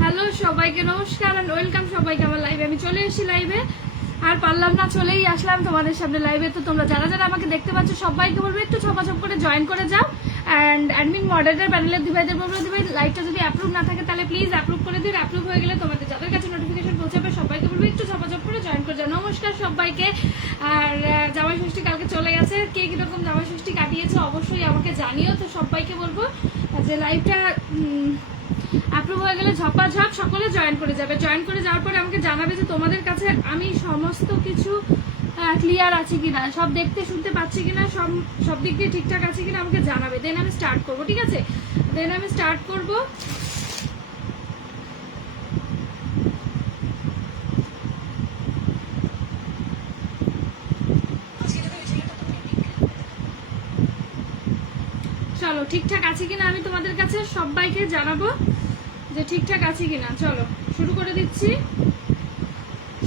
Hello সবাইকে নমস্কার আর welcome সবাইকে আমার লাইভে। আমি চলে এসেছি লাইভে, আর পারলাম না, চলেই আসলাম তোমাদের সামনে লাইভে। তো তোমরা যারা যারা আমাকে দেখতে পাচ্ছ সবাইকে বলবো একটু ছপাছপ করে জয়েন করে যাও। অ্যান্ড অ্যাডমিন মডারেটর প্যানেলের দিভাইদের বলবো, দিভাই লাইভটা যদি অ্যাপ্রুভ না থাকে তাহলে প্লিজ অ্যাপ্রুভ করে দিন। অ্যাপ্রুভ হয়ে গেলে তোমাদের যাদের কাছে নোটিফিকেশন পৌঁছাবে সবাইকে বলবো একটু ছপাছপ করে জয়েন করে যাও। নমস্কার সবাইকে। আর জামাই ষষ্ঠী কালকে চলে গেছে, কে কিরকম জামাই ষষ্ঠী কাটিয়েছে অবশ্যই আমাকে জানিও। তো সবাইকে বলবো যে লাইভটা অ্যাপ্রুভ হয়ে গেলে ঝপাঝপ সকলে জয়েন করে যাবে। জয়েন করে যাওয়ার পরে আমাকে জানাবে যে তোমাদের কাছে আমি সমস্ত কিছু ক্লিয়ার আছে কিনা, সব দেখতে শুনতে পাচ্ছি কিনা, সব দিক দিয়ে ঠিকঠাক আছে কিনা আমাকে জানাবে। দেন আমি স্টার্ট করবো, ঠিক আছে? দেন আমি স্টার্ট করবো। চলো ঠিকঠাক আছে কিনা আমি তোমাদের কাছে সবাইকে জানাবো যে ঠিকঠাক আছে কিনা। চলো শুরু করে দিচ্ছি।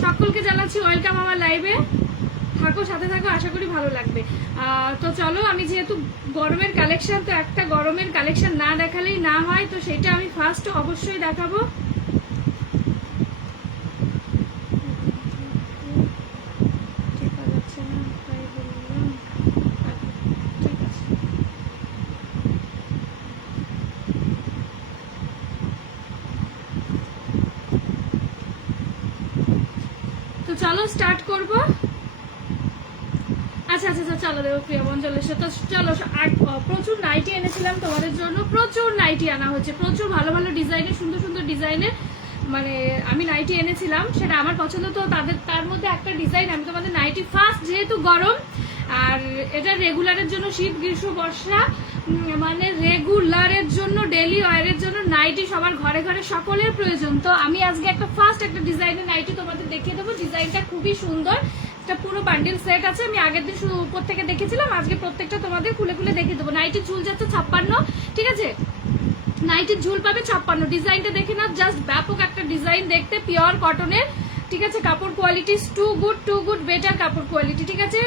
সকলকে জানাচ্ছি ওয়েলকাম আমার লাইভে। থাকো, সাথে থাকো, আশা করি ভালো লাগবে। তো চলো, আমি যেহেতু গরমের কালেকশন, তো একটা গরমের কালেকশন না দেখালেই না হয়, তো সেটা আমি ফার্স্ট অবশ্যই দেখাবো। তো চলো স্টার্ট করবো। আচ্ছা আচ্ছা আচ্ছা, চলো দেখো প্রিয় বোন চলে এসো। তো চলো, প্রচুর নাইটি এনেছিলাম তোমাদের জন্য, প্রচুর নাইটি আনা হয়েছে, প্রচুর ভালো ভালো ডিজাইনের, সুন্দর সুন্দর ডিজাইনের মানে আমি নাইটি এনেছিলাম। সেটা আমার পছন্দ, তো তার মধ্যে একটা ডিজাইন আমি তোমাদের নাইটি ফার্স্ট, যেহেতু গরম আর এটা রেগুলারের জন্য, শীত গ্রীষ্ম বর্ষা মানে রেগুলারের জন্য, ডেলি ওয়ারের জন্য নাইটি সবার ঘরে ঘরে সকলের প্রয়োজন। তো আমি আজকে একটা ফার্স্ট একটা ডিজাইনের নাইটি তোমাদের দেখিয়ে দেবো। ডিজাইনটা খুবই সুন্দর, পুরো বান্ডিল সেট আছে। আমি আগের দিন শুধু উপর থেকে দেখেছিলাম, আজকে প্রত্যেকটা তোমাদের খুলে খুলে দেখিয়ে দেবো। নাইটির ঝুল যাচ্ছে 56, ঠিক আছে? নাইটির ঝুল পাবে 56। ডিজাইনটা দেখে না, জাস্ট ব্যাপক একটা ডিজাইন দেখতে, পিওর কটনের, ঠিক আছে? কাপড় কোয়ালিটি টু গুড বেটার কাপড় কোয়ালিটি, ঠিক আছে?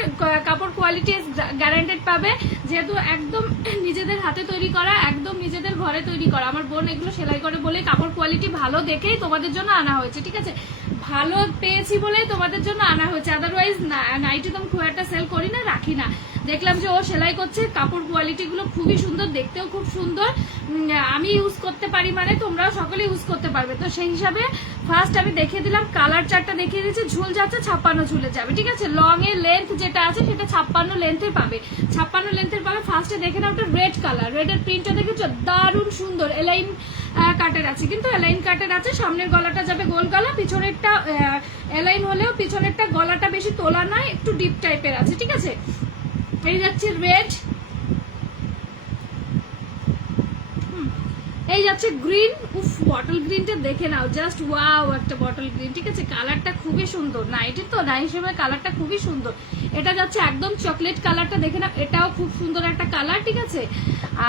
কাপড় কোয়ালিটি গ্যারান্টেড পাবে, যেহেতু একদম নিজেদের হাতে তৈরি করা, একদম নিজেদের ঘরে তৈরি করা। আমার বোন এগুলো সেলাই করে বলে কাপড় কোয়ালিটি ভালো দেখেই তোমাদের জন্য আনা হয়েছে, ঠিক আছে? ভালো পেয়েছি বলেই তোমাদের জন্য আনা হয়েছে, আদারওয়াইজ নাইটি তো খুব একটা সেল করি না, রাখি না। দেখলাম যে ও সেলাই করছে, কাপড় কোয়ালিটি গুলো খুবই সুন্দর, দেখতেও খুব সুন্দর। আমি ইউজ করতে পারি মানে তোমরাও সকলে ইউজ করতে পারবে। তো সেই হিসাবে ফার্স্ট আমি দেখিয়ে দিলাম, কালার চারটা দেখিয়ে দিয়েছি। ঝুল যাচ্ছে 56 ঝুলে যাবে, ঠিক আছে? লং এর লেন্থ যেটা আছে সেটা 56 লেন্থের পাবে, 56 লেন্থের পাবে। ফার্স্টে দেখে নাও একটা রেড কালার, রেডের প্রিন্টটা দেখেছো, দারুণ সুন্দর। এলাইন কাটের আছে, কিন্তু এলাইন কাটের আছে। সামনের গলাটা যাবে গোল গলা, পিছনেরটা এলাইন হলেও পিছনেরটা গলাটা বেশি তোলা নয়, একটু ডিপ টাইপের আছে, ঠিক আছে? এই যাচ্ছে রেড, এই যাচ্ছে গ্রিন। উফ, বটল গ্রিনটা দেখে নাও, জাস্ট ওয়াও একটা বটল গ্রিন, ঠিক আছে? কালারটা খুবই সুন্দর, নাইটির তো নাই হিসেবে কালারটা খুবই সুন্দর। এটা যাচ্ছে একদম চকলেট কালারটা, দেখে নাও, এটাও খুব সুন্দর একটা কালার, ঠিক আছে?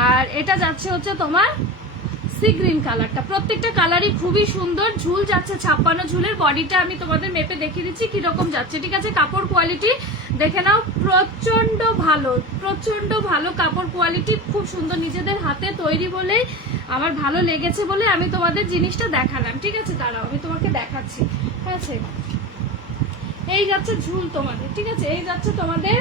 আর এটা যাচ্ছে হচ্ছে তোমার সি গ্রিন কালারটা। প্রত্যেকটা কালারই খুবই সুন্দর। ঝুল যাচ্ছে 56, ঝুলের বডিটা আমি তোমাদের মেপে দেখিয়ে দিচ্ছি কিরকম যাচ্ছে, ঠিক আছে? কাপড় কোয়ালিটি দেখে নাও, প্রচন্ড ভালো, প্রচন্ড ভালো কাপড় কোয়ালিটি, খুব সুন্দর। নিজেদের হাতে তৈরি বলেই আমার ভালো লেগেছে বলে আমি তোমাদের জিনিসটা দেখালাম, ঠিক আছে? দাঁড়াও আমি তোমাকে দেখাচ্ছি, ঠিক আছে? এই যাচ্ছে ঝুল তোমাদের, ঠিক আছে? এই যাচ্ছে তোমাদের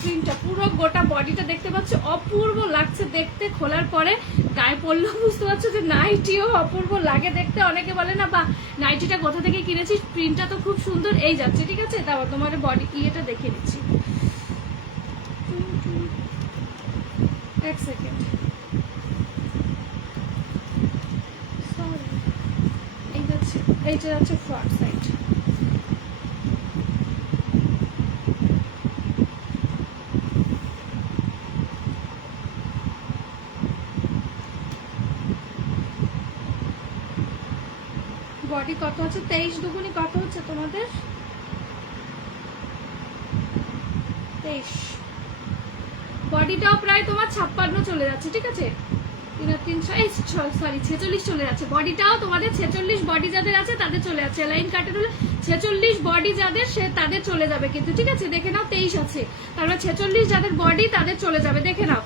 প্রিন্টটা, পুরো গোটা বডিটা দেখতে পাচ্ছ, অপূর্ব লাগছে দেখতে। খোলার পরে গায়ে পড়লেও বুঝতে পারছো যে নাইটিও অপূর্ব লাগে দেখতে। অনেকে বলে না বা নাইটিটা কোথা থেকে কিনেছিস, প্রিন্টটা তো খুব সুন্দর। এই যাচ্ছে, ঠিক আছে? তারপর তোমাদের বডি ইয়েটা দেখিয়ে দিচ্ছি, এক সেকেন্ড। এই যাচ্ছে, এইটা যাচ্ছে ফ্রন্ট সাইড। বডি কত আছে, 23 দুগুনি কত হচ্ছে তোমাদের, 23। বডিটাও প্রায় তোমার 56 চলে যাচ্ছে, ঠিক আছে? 46 চলে যাচ্ছে। বডিটাও তোমাদের 46 বডি যাদের আছে তাদের চলে যাচ্ছে। লাইন কাটের হলে 46 বডি যাদের তাদের চলে যাবে কিন্তু, ঠিক আছে? দেখে নাও 23 আছে, তারপর 46 যাদের বডি তাদের চলে যাবে, দেখে নাও।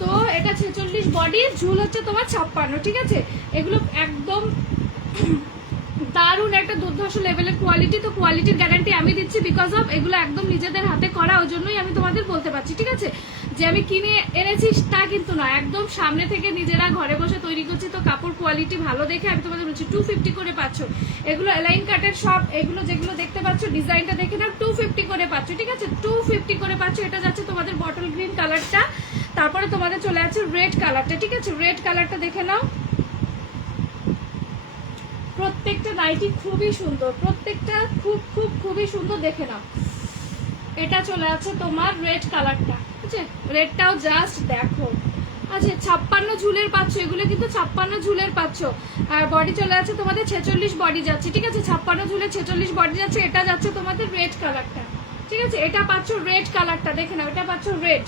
তো এটা 46 বডি, ঝুল হচ্ছে তোমার 56, ঠিক আছে। এগুলো একদম দারুণ একটা দুর্ধর্ষ লেভেলের কোয়ালিটি। তো কোয়ালিটির গ্যারান্টি আমি দিচ্ছি বিকজ অফ এগুলো একদম নিজেদের হাতে করা, ওই জন্যই আমি তোমাদের বলতে পারছি, ঠিক আছে। যে আমি কিনে এনেছি তা কিন্তু না, একদম সামনে থেকে নিজেরা ঘরে বসে তৈরি করছি। তো কাপড় কোয়ালিটি ভালো দেখে আমি তোমাদের বলছি 250 করে পাচ্ছ এগুলো। অ্যালাইন কাটের সব এগুলো যেগুলো দেখতে পাচ্ছ ডিজাইনটা দেখে নাও, 250 করে পাচ্ছ, ঠিক আছে। 250 করে পাচ্ছ। এটা যাচ্ছে তোমাদের বটল গ্রিন কালারটা, তারপরে তোমাদের চলে আছে রেড কালারটা, ঠিক আছে। রেড কালারটা দেখে নাও। প্রত্যেকটা নাইটি খুবই সুন্দর, প্রত্যেকটা খুবই সুন্দর, দেখে নাও। এটা চলে আছে তোমার রেড কালারটা, ঠিক আছে। রেডটাও জাস্ট দেখো। আচ্ছা 56 ঝুলের পাচ্ছ, এগুলো কিন্তু 56 ঝুলের পাচ্ছ। আর বডি চলে আছে তোমাদের 46 বডি যাচ্ছে, ঠিক আছে। 56 ঝুলে 46 বডি যাচ্ছে। এটা যাচ্ছে তোমাদের রেড কালারটা, ঠিক আছে। এটা পাচ্ছ রেড কালারটা, দেখে নাও। এটা পাচ্ছ রেড।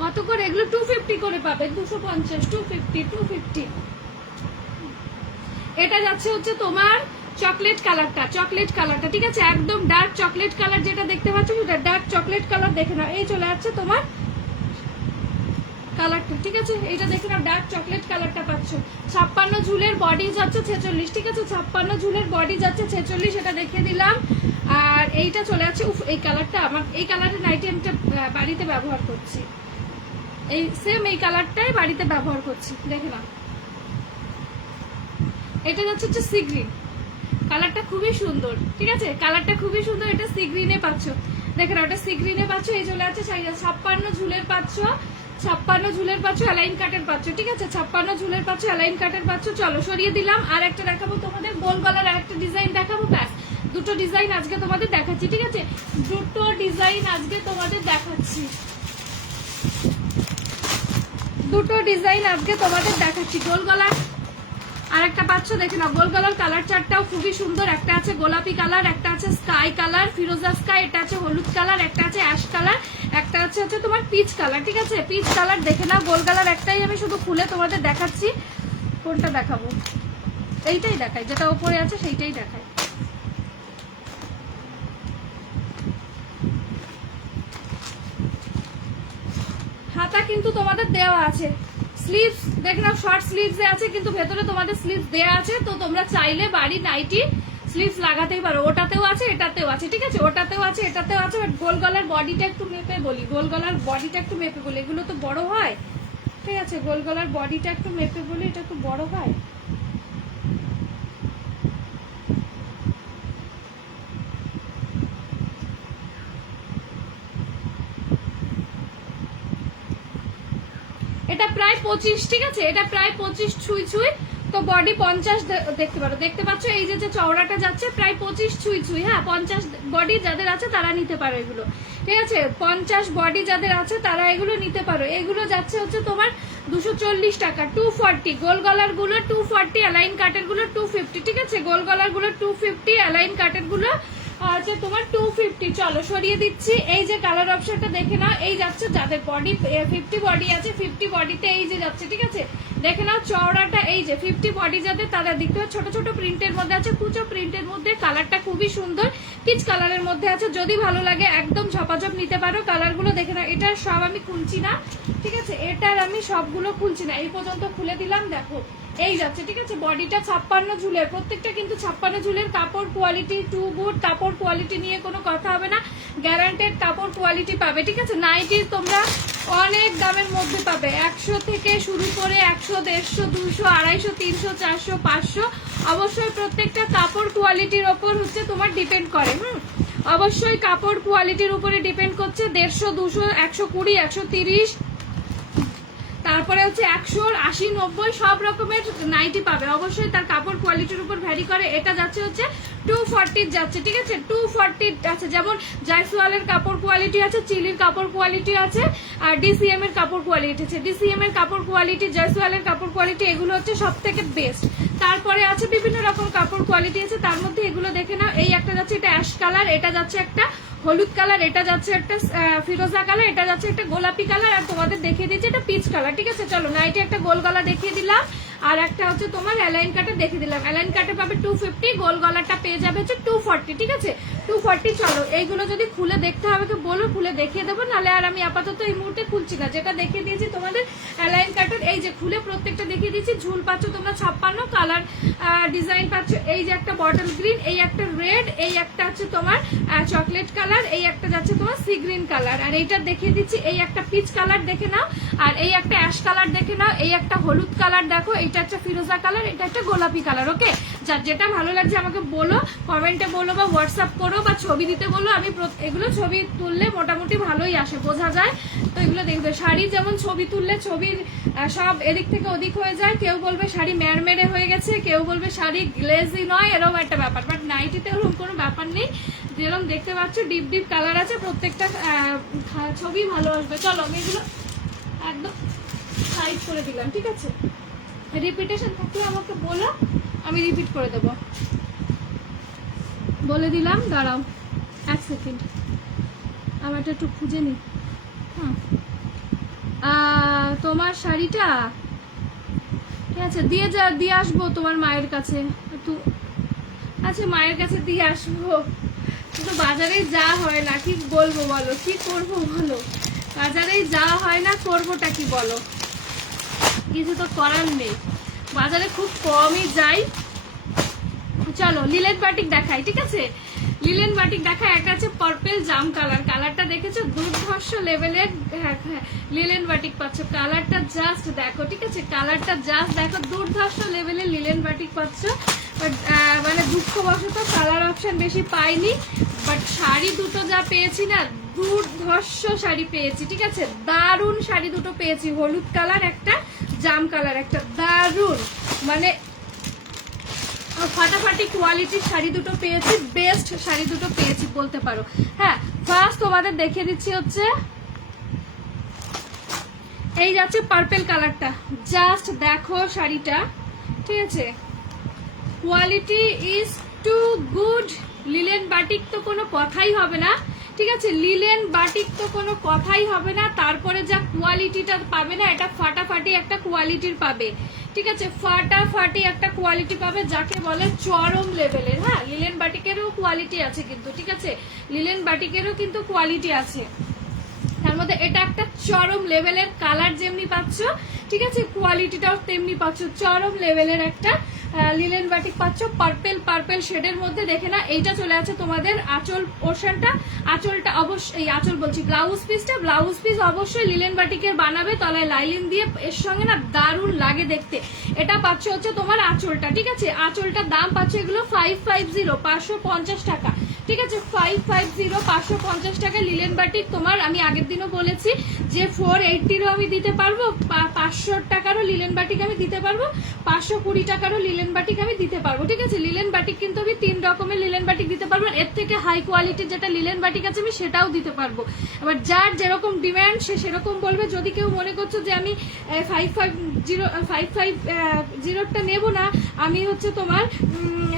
কত করে এগুলো? 250 করে পাবে, 250, 250, 250। এটা যাচ্ছে হচ্ছে তোমার চকলেট কালারটা, চকলেট কালারটা, ঠিক আছে। একদম ডার্ক চকলেট কালার যেটা দেখতে পাচ্ছ সেটা ডার্ক চকলেট কালার, দেখে নাও। এই চলে যাচ্ছে তোমার কালারটা, ঠিক আছে। এইটা দেখে নাও, ডার্ক চকলেট কালারটা পাচ্ছ। 56 ঝুলের বডি যাচ্ছে 46, ঠিক আছে। 56 ঝুলের বডি যাচ্ছে 46, এটা দেখিয়ে দিলাম। আর এইটা চলে যাচ্ছে, এই কালারটা আমার, এই কালারের নাইটি আমি বাড়িতে ব্যবহার করছি, এই সেম এই কালারটাই বাড়িতে ব্যবহার করছি, দেখে নাও। এটা যাচ্ছে হচ্ছে সি গ্রিন কালারটা, খুবই সুন্দর, ঠিক আছে। কালারটা খুবই সুন্দর। এটা সি গ্রিনে পাচ্ছ, দেখে নাও। এটা সি গ্রিনে পাচ্ছ। এই চলে আছে 56 ঝুলের পাচ্ছ, 56 ঝুলের পাচ্ছ, অ্যালাইন কাটের পাচ্ছ, ঠিক আছে। 56 ঝুলের পাচ্ছ, অ্যালাইন কাটের পাচ্ছ। চলো সরিয়ে দিলাম। আর একটা দেখাবো তোমাদের, গোল গলার আর একটা ডিজাইন দেখাবো, ব্যাস। দুটো ডিজাইন আজকে তোমাদের দেখাচ্ছি, ঠিক আছে। দুটো ডিজাইন আজকে তোমাদের দেখাচ্ছি, দুটো ডিজাইন আজকে তোমাদের দেখাচ্ছি। গোল গলার আর একটা পাচ্ছ, দেখে নাও। গোল গলার কালার চারটাও খুবই সুন্দর। একটা আছে গোলাপি কালার, একটা আছে স্কাই কালার, ফিরোজা স্কাই, এটা আছে হলুদ কালার, একটা আছে অ্যাশ কালার, একটা আছে হচ্ছে তোমার পিচ কালার, ঠিক আছে। পিচ কালার দেখে নাও। গোল কালার একটাই আমি শুধু খুলে তোমাদের দেখাচ্ছি। কোনটা দেখাবো? এইটাই দেখাই, যেটা উপরে আছে সেইটাই দেখাই। হাতা কিন্তু তোমাদের দেওয়া আছে, স্লিভস দেখে নাও, শর্ট স্লিভস আছে কিন্তু ভেতরে তোমাদের স্লিভস দেওয়া আছে। তো তোমরা চাইলে বাড়ি নাইটি স্লিভস লাগাতেই পারো, ওটাতেও আছে এটাতেও আছে, ঠিক আছে। ওটাতেও আছে এটাতেও আছে। বাট গোল গলার বডিটা একটু মেপে বলি, গোল গলার বডিটা একটু মেপে বলি, এগুলো তো বড় হয়, ঠিক আছে। গোল গলার বডিটা একটু মেপে বলি, এটা একটু বড় হয়। এটা প্রায় 25, ঠিক আছে। এটা প্রায় 25 ছুঁই ছুঁই। তো বডি 50 দেখতে পারো, দেখতে পাচ্ছ। এই যে চওড়াটা যাচ্ছে প্রায় 25 ছুঁই ছুঁই, হ্যাঁ। 50 বডি যাদের আছে তারা নিতে পারো এগুলো, ঠিক আছে। 50 বডি যাদের আছে তারা এগুলো নিতে পারো। এগুলো যাচ্ছে হচ্ছে তোমার 240 টাকা, 240। গোল গলার গুলো 240, অ্যালাইন কাটের গুলো 250, ঠিক আছে। গোল গলার গুলো 250, অ্যালাইন কাটের গুলো আচ্ছা তোমার 250। চলো সরিয়ে দিচ্ছি। এই যে কালার অপশনটা দেখে নাও। এই যাচ্ছে যাদের বডি 50 বডি আছে, 50 বডিতে এই যে যাচ্ছে, ঠিক আছে। দেখে নাও চওড়াটা, এই যে 50 বডি যাদের তারা দেখতে পাচ্ছ, ছোট ছোট প্রিন্টের মধ্যে আছে, কুচো প্রিন্টের মধ্যে। কালারটা খুবই সুন্দর, পিচ কালারের মধ্যে আছে। যদি ভালো লাগে একদম ঝপাঝপ নিতে পারো। কালারগুলো দেখে নাও। এটার সব আমি খুলছি না, ঠিক আছে। এটার আমি সবগুলো খুলছি না, এই পর্যন্ত খুলে দিলাম, দেখো এই যাচ্ছে, ঠিক আছে। বডিটা 56 ঝুলের, প্রত্যেকটা কিন্তু 56 ঝুলের। কাপড় কোয়ালিটি টু গুড, কাপড় কোয়ালিটি নিয়ে কোনো কথা হবে না, গ্যারান্টেড কাপড় কোয়ালিটি পাবে, ঠিক আছে। নাইটি তোমরা অনেক দামের মধ্যে পাবে, 100 থেকে শুরু করে 100, 150, 200, 250, 300, 400, 500। অবশ্যই প্রত্যেকটা কাপড় কোয়ালিটির ওপর হচ্ছে তোমার ডিপেন্ড করে, অবশ্যই কাপড় কোয়ালিটির উপরে ডিপেন্ড করছে। 150, 200, 120, 130, তারপরে হচ্ছে 100, 80, 90 সব রকমের নাইটি পাবে। অবশ্যই তার কাপড় কোয়ালিটির উপর ভ্যারি করে। এটা যাচ্ছে হচ্ছে 240 যাচ্ছে, ঠিক আছে। 240 আছে। যেমন জয়সওয়ালের কাপড় কোয়ালিটি আছে, চিলির কাপড় কোয়ালিটি আছে, আর ডিসিএম এর কাপড় কোয়ালিটি আছে। ডিসিএম এর কাপড় কোয়ালিটি, জয়সওয়ালের কাপড় কোয়ালিটি, এগুলো হচ্ছে সব থেকে বেস্ট। তারপরে আছে বিভিন্ন রকম কাপড় কোয়ালিটি আছে, তার মধ্যে এগুলো দেখে নাও। এই একটা যাচ্ছে, এটা অ্যাশ কালার, এটা যাচ্ছে একটা হলুদ কালার, এটা যাচ্ছে একটা ফিরোজা কালার, এটা যাচ্ছে একটা গোলাপি কালার, আর তোমাদের দেখিয়ে দিচ্ছি এটা পিচ কালার, ঠিক আছে। চলো নাইটি একটা গোল গলা দেখিয়ে দিলাম। আর একটা হচ্ছে তোমার অ্যালাইন কাটে দেখে দিলাম, অ্যালাইন কাটে পাবে 250, গোল গলাটা পেয়ে যাবে হচ্ছে 240, ঠিক আছে 240। চলো এইগুলো যদি খুলে দেখতে হবে তো বলো, খুলে দেখিয়ে দেবো, নাহলে আর আমি আপাতত এই মুহূর্তে খুলছি না। যেটা দেখিয়ে দিয়েছি তোমাদের অ্যালাইন কাটের, এই যে খুলে প্রত্যেকটা দেখিয়ে দিয়েছি। ঝুল পাচ্ছ তোমরা 56, কালার ডিজাইন পাচ্ছ এই যে একটা বটল গ্রিন, এই একটা রেড, এই একটা হচ্ছে তোমার চকলেট কালার, এই একটা যাচ্ছে তোমার সি গ্রিন কালার, আর এইটা দেখিয়ে দিচ্ছি এই একটা পিচ কালার দেখে নাও, আর এই একটা অ্যাশ কালার দেখে নাও, এই একটা হলুদ কালার দেখো, এইটা একটা ফিরোজা কালার, এটা একটা গোলাপি কালার। ওকে, যার যেটা ভালো লাগছে আমাকে বলো, কমেন্টে বলো বা হোয়াটসঅ্যাপ করো বা ছবি দিতে বলো। আমি এগুলো ছবি তুললে মোটামুটি ভালোই আসে, বোঝা যায়। তো এগুলো দেখবে, শাড়ি যেমন ছবি তুললে ছবির সব এদিক থেকে ওদিক হয়ে যায়, কেউ বলবে শাড়ি মেড়মেড়ে হয়ে গেছে, কেউ বলবে শাড়ি গ্লেজি নয়, এরকম একটা ব্যাপার। বাট নাইটিতে ওরকম কোনো ব্যাপার নেই, যেরকম দেখতে পাচ্ছ ডিপ ডিপ কালার আছে, প্রত্যেকটা ছবি ভালো আসবে। চলো আমি এগুলো একদম সাইড করে দিলাম, ঠিক আছে। রিপিটেশন থাকলে আমাকে বলো, আমি রিপিট করে দেবো, বলে দিলাম। দাঁড়াও 1 সেকেন্ড, আমারটা একটু খুঁজে নি। হ্যাঁ, তোমার শাড়িটা ঠিক আছে, দিয়ে আসবো তোমার মায়ের কাছে একটু। আচ্ছা, মায়ের কাছে দিয়ে আসবো, কিন্তু বাজারে যা হয় না, কি বলবো বলো, কি করবো বলো, বাজারেই যাওয়া হয় না, করবোটা কি বলো, কিছু তো করার নেই, বাজারে খুব কমই যাই। চলো লিলেন বাটিক দেখাই, ঠিক আছে, লিলেন বাটিক দেখায়। একটা আছে পার্পল জাম কালার, কালারটা দেখেছো দুর্ধর্ষ লেভেলের লিলেন বাটিক পাচ্ছ, কালারটা জাস্ট দেখো, ঠিক আছে, কালারটা জাস্ট দেখো, দুর্ধর্ষ লেভেলের লিলেন বাটিক পাচ্ছ। বাট মানে দুঃখবশত কালার অপশন বেশি পাইনি, বাট শাড়ি দুটো যা পেয়েছি না, দুর্ধর্ষ শাড়ি পেয়েছি, ঠিক আছে, দারুণ শাড়ি দুটো পেয়েছি, হলুদ কালার একটা, জাম কালার একটা, দারুণ মানে ফাটাফাটি কোয়ালিটির শাড়ি দুটো পেয়েছি, বেস্ট শাড়ি দুটো পেয়েছি বলতে পারো। হ্যাঁ, ফার্স্ট তোমাদের দেখিয়ে দিচ্ছি হচ্ছে এই যাচ্ছে পার্পল কালারটা, জাস্ট দেখো শাড়িটা, ঠিক আছে, কোয়ালিটি ইজ টু গুড। লিলেন বাটিক তো কোনো কথাই হবে না, ঠিক আছে, লিলেন বাটিক তো কোনো কথাই হবে না। তারপরে যা কোয়ালিটিটা পাবে না, এটা ফাটাফাটি একটা কোয়ালিটির পাবে, ঠিক আছে, ফাটাফাটি একটা কোয়ালিটি পাবে, যাকে বলে চরম লেভেলের। হ্যাঁ, লিলেন বাটিকেরও কোয়ালিটি আছে কিন্তু, ঠিক আছে, লিলেন বাটিকেরও কিন্তু কোয়ালিটি আছে, তার মধ্যে এটা একটা চরম লেভেলের, কালার যেমনি পাচ্ছ, ঠিক আছে, কোয়ালিটিটাও তেমনি পাচ্ছ, চরম লেভেলের একটা লিলেন বাটিক পাচ্ছ, পার্পল শেডের মধ্যে। দেখে না, এইটা চলে আছে তোমাদের আঁচল পোর্শনটা, আঁচলটা অবশ্যই, আঁচল বলছি ব্লাউজ পিস অবশ্যই লিলেন বাটিকের বানাবে, তলায় লাইলিন দিয়ে, এর সঙ্গে না দারুণ লাগে দেখতে। এটা পাচ্ছ হচ্ছে তোমার আঁচলটা, ঠিক আছে, আঁচলটার দাম পাচ্ছ এগুলো 550, 550 টাকা, ঠিক আছে, 550, 550 টাকা লিলেন বাটিক তোমার। আমি আগের দিনও বলেছি যে 480-ও আমি দিতে পারবো, 500 টাকারও লিলেন বাটিক আমি দিতে পারবো, 520 টাকারও লিলেন বাটিক আমি দিতে পারবো, ঠিক আছে। লিলেন বাটিক কিন্তু আমি 3 রকমের লিলেন বাটিক দিতে পারবো, এর থেকে হাই কোয়ালিটির যেটা লিলেন বাটিক আছে আমি সেটাও দিতে পারবো। এবার যার যেরকম ডিমান্ড সে সেরকম বলবে। যদি কেউ মনে করছো যে আমি 550টা নেবো না, আমি হচ্ছে তোমার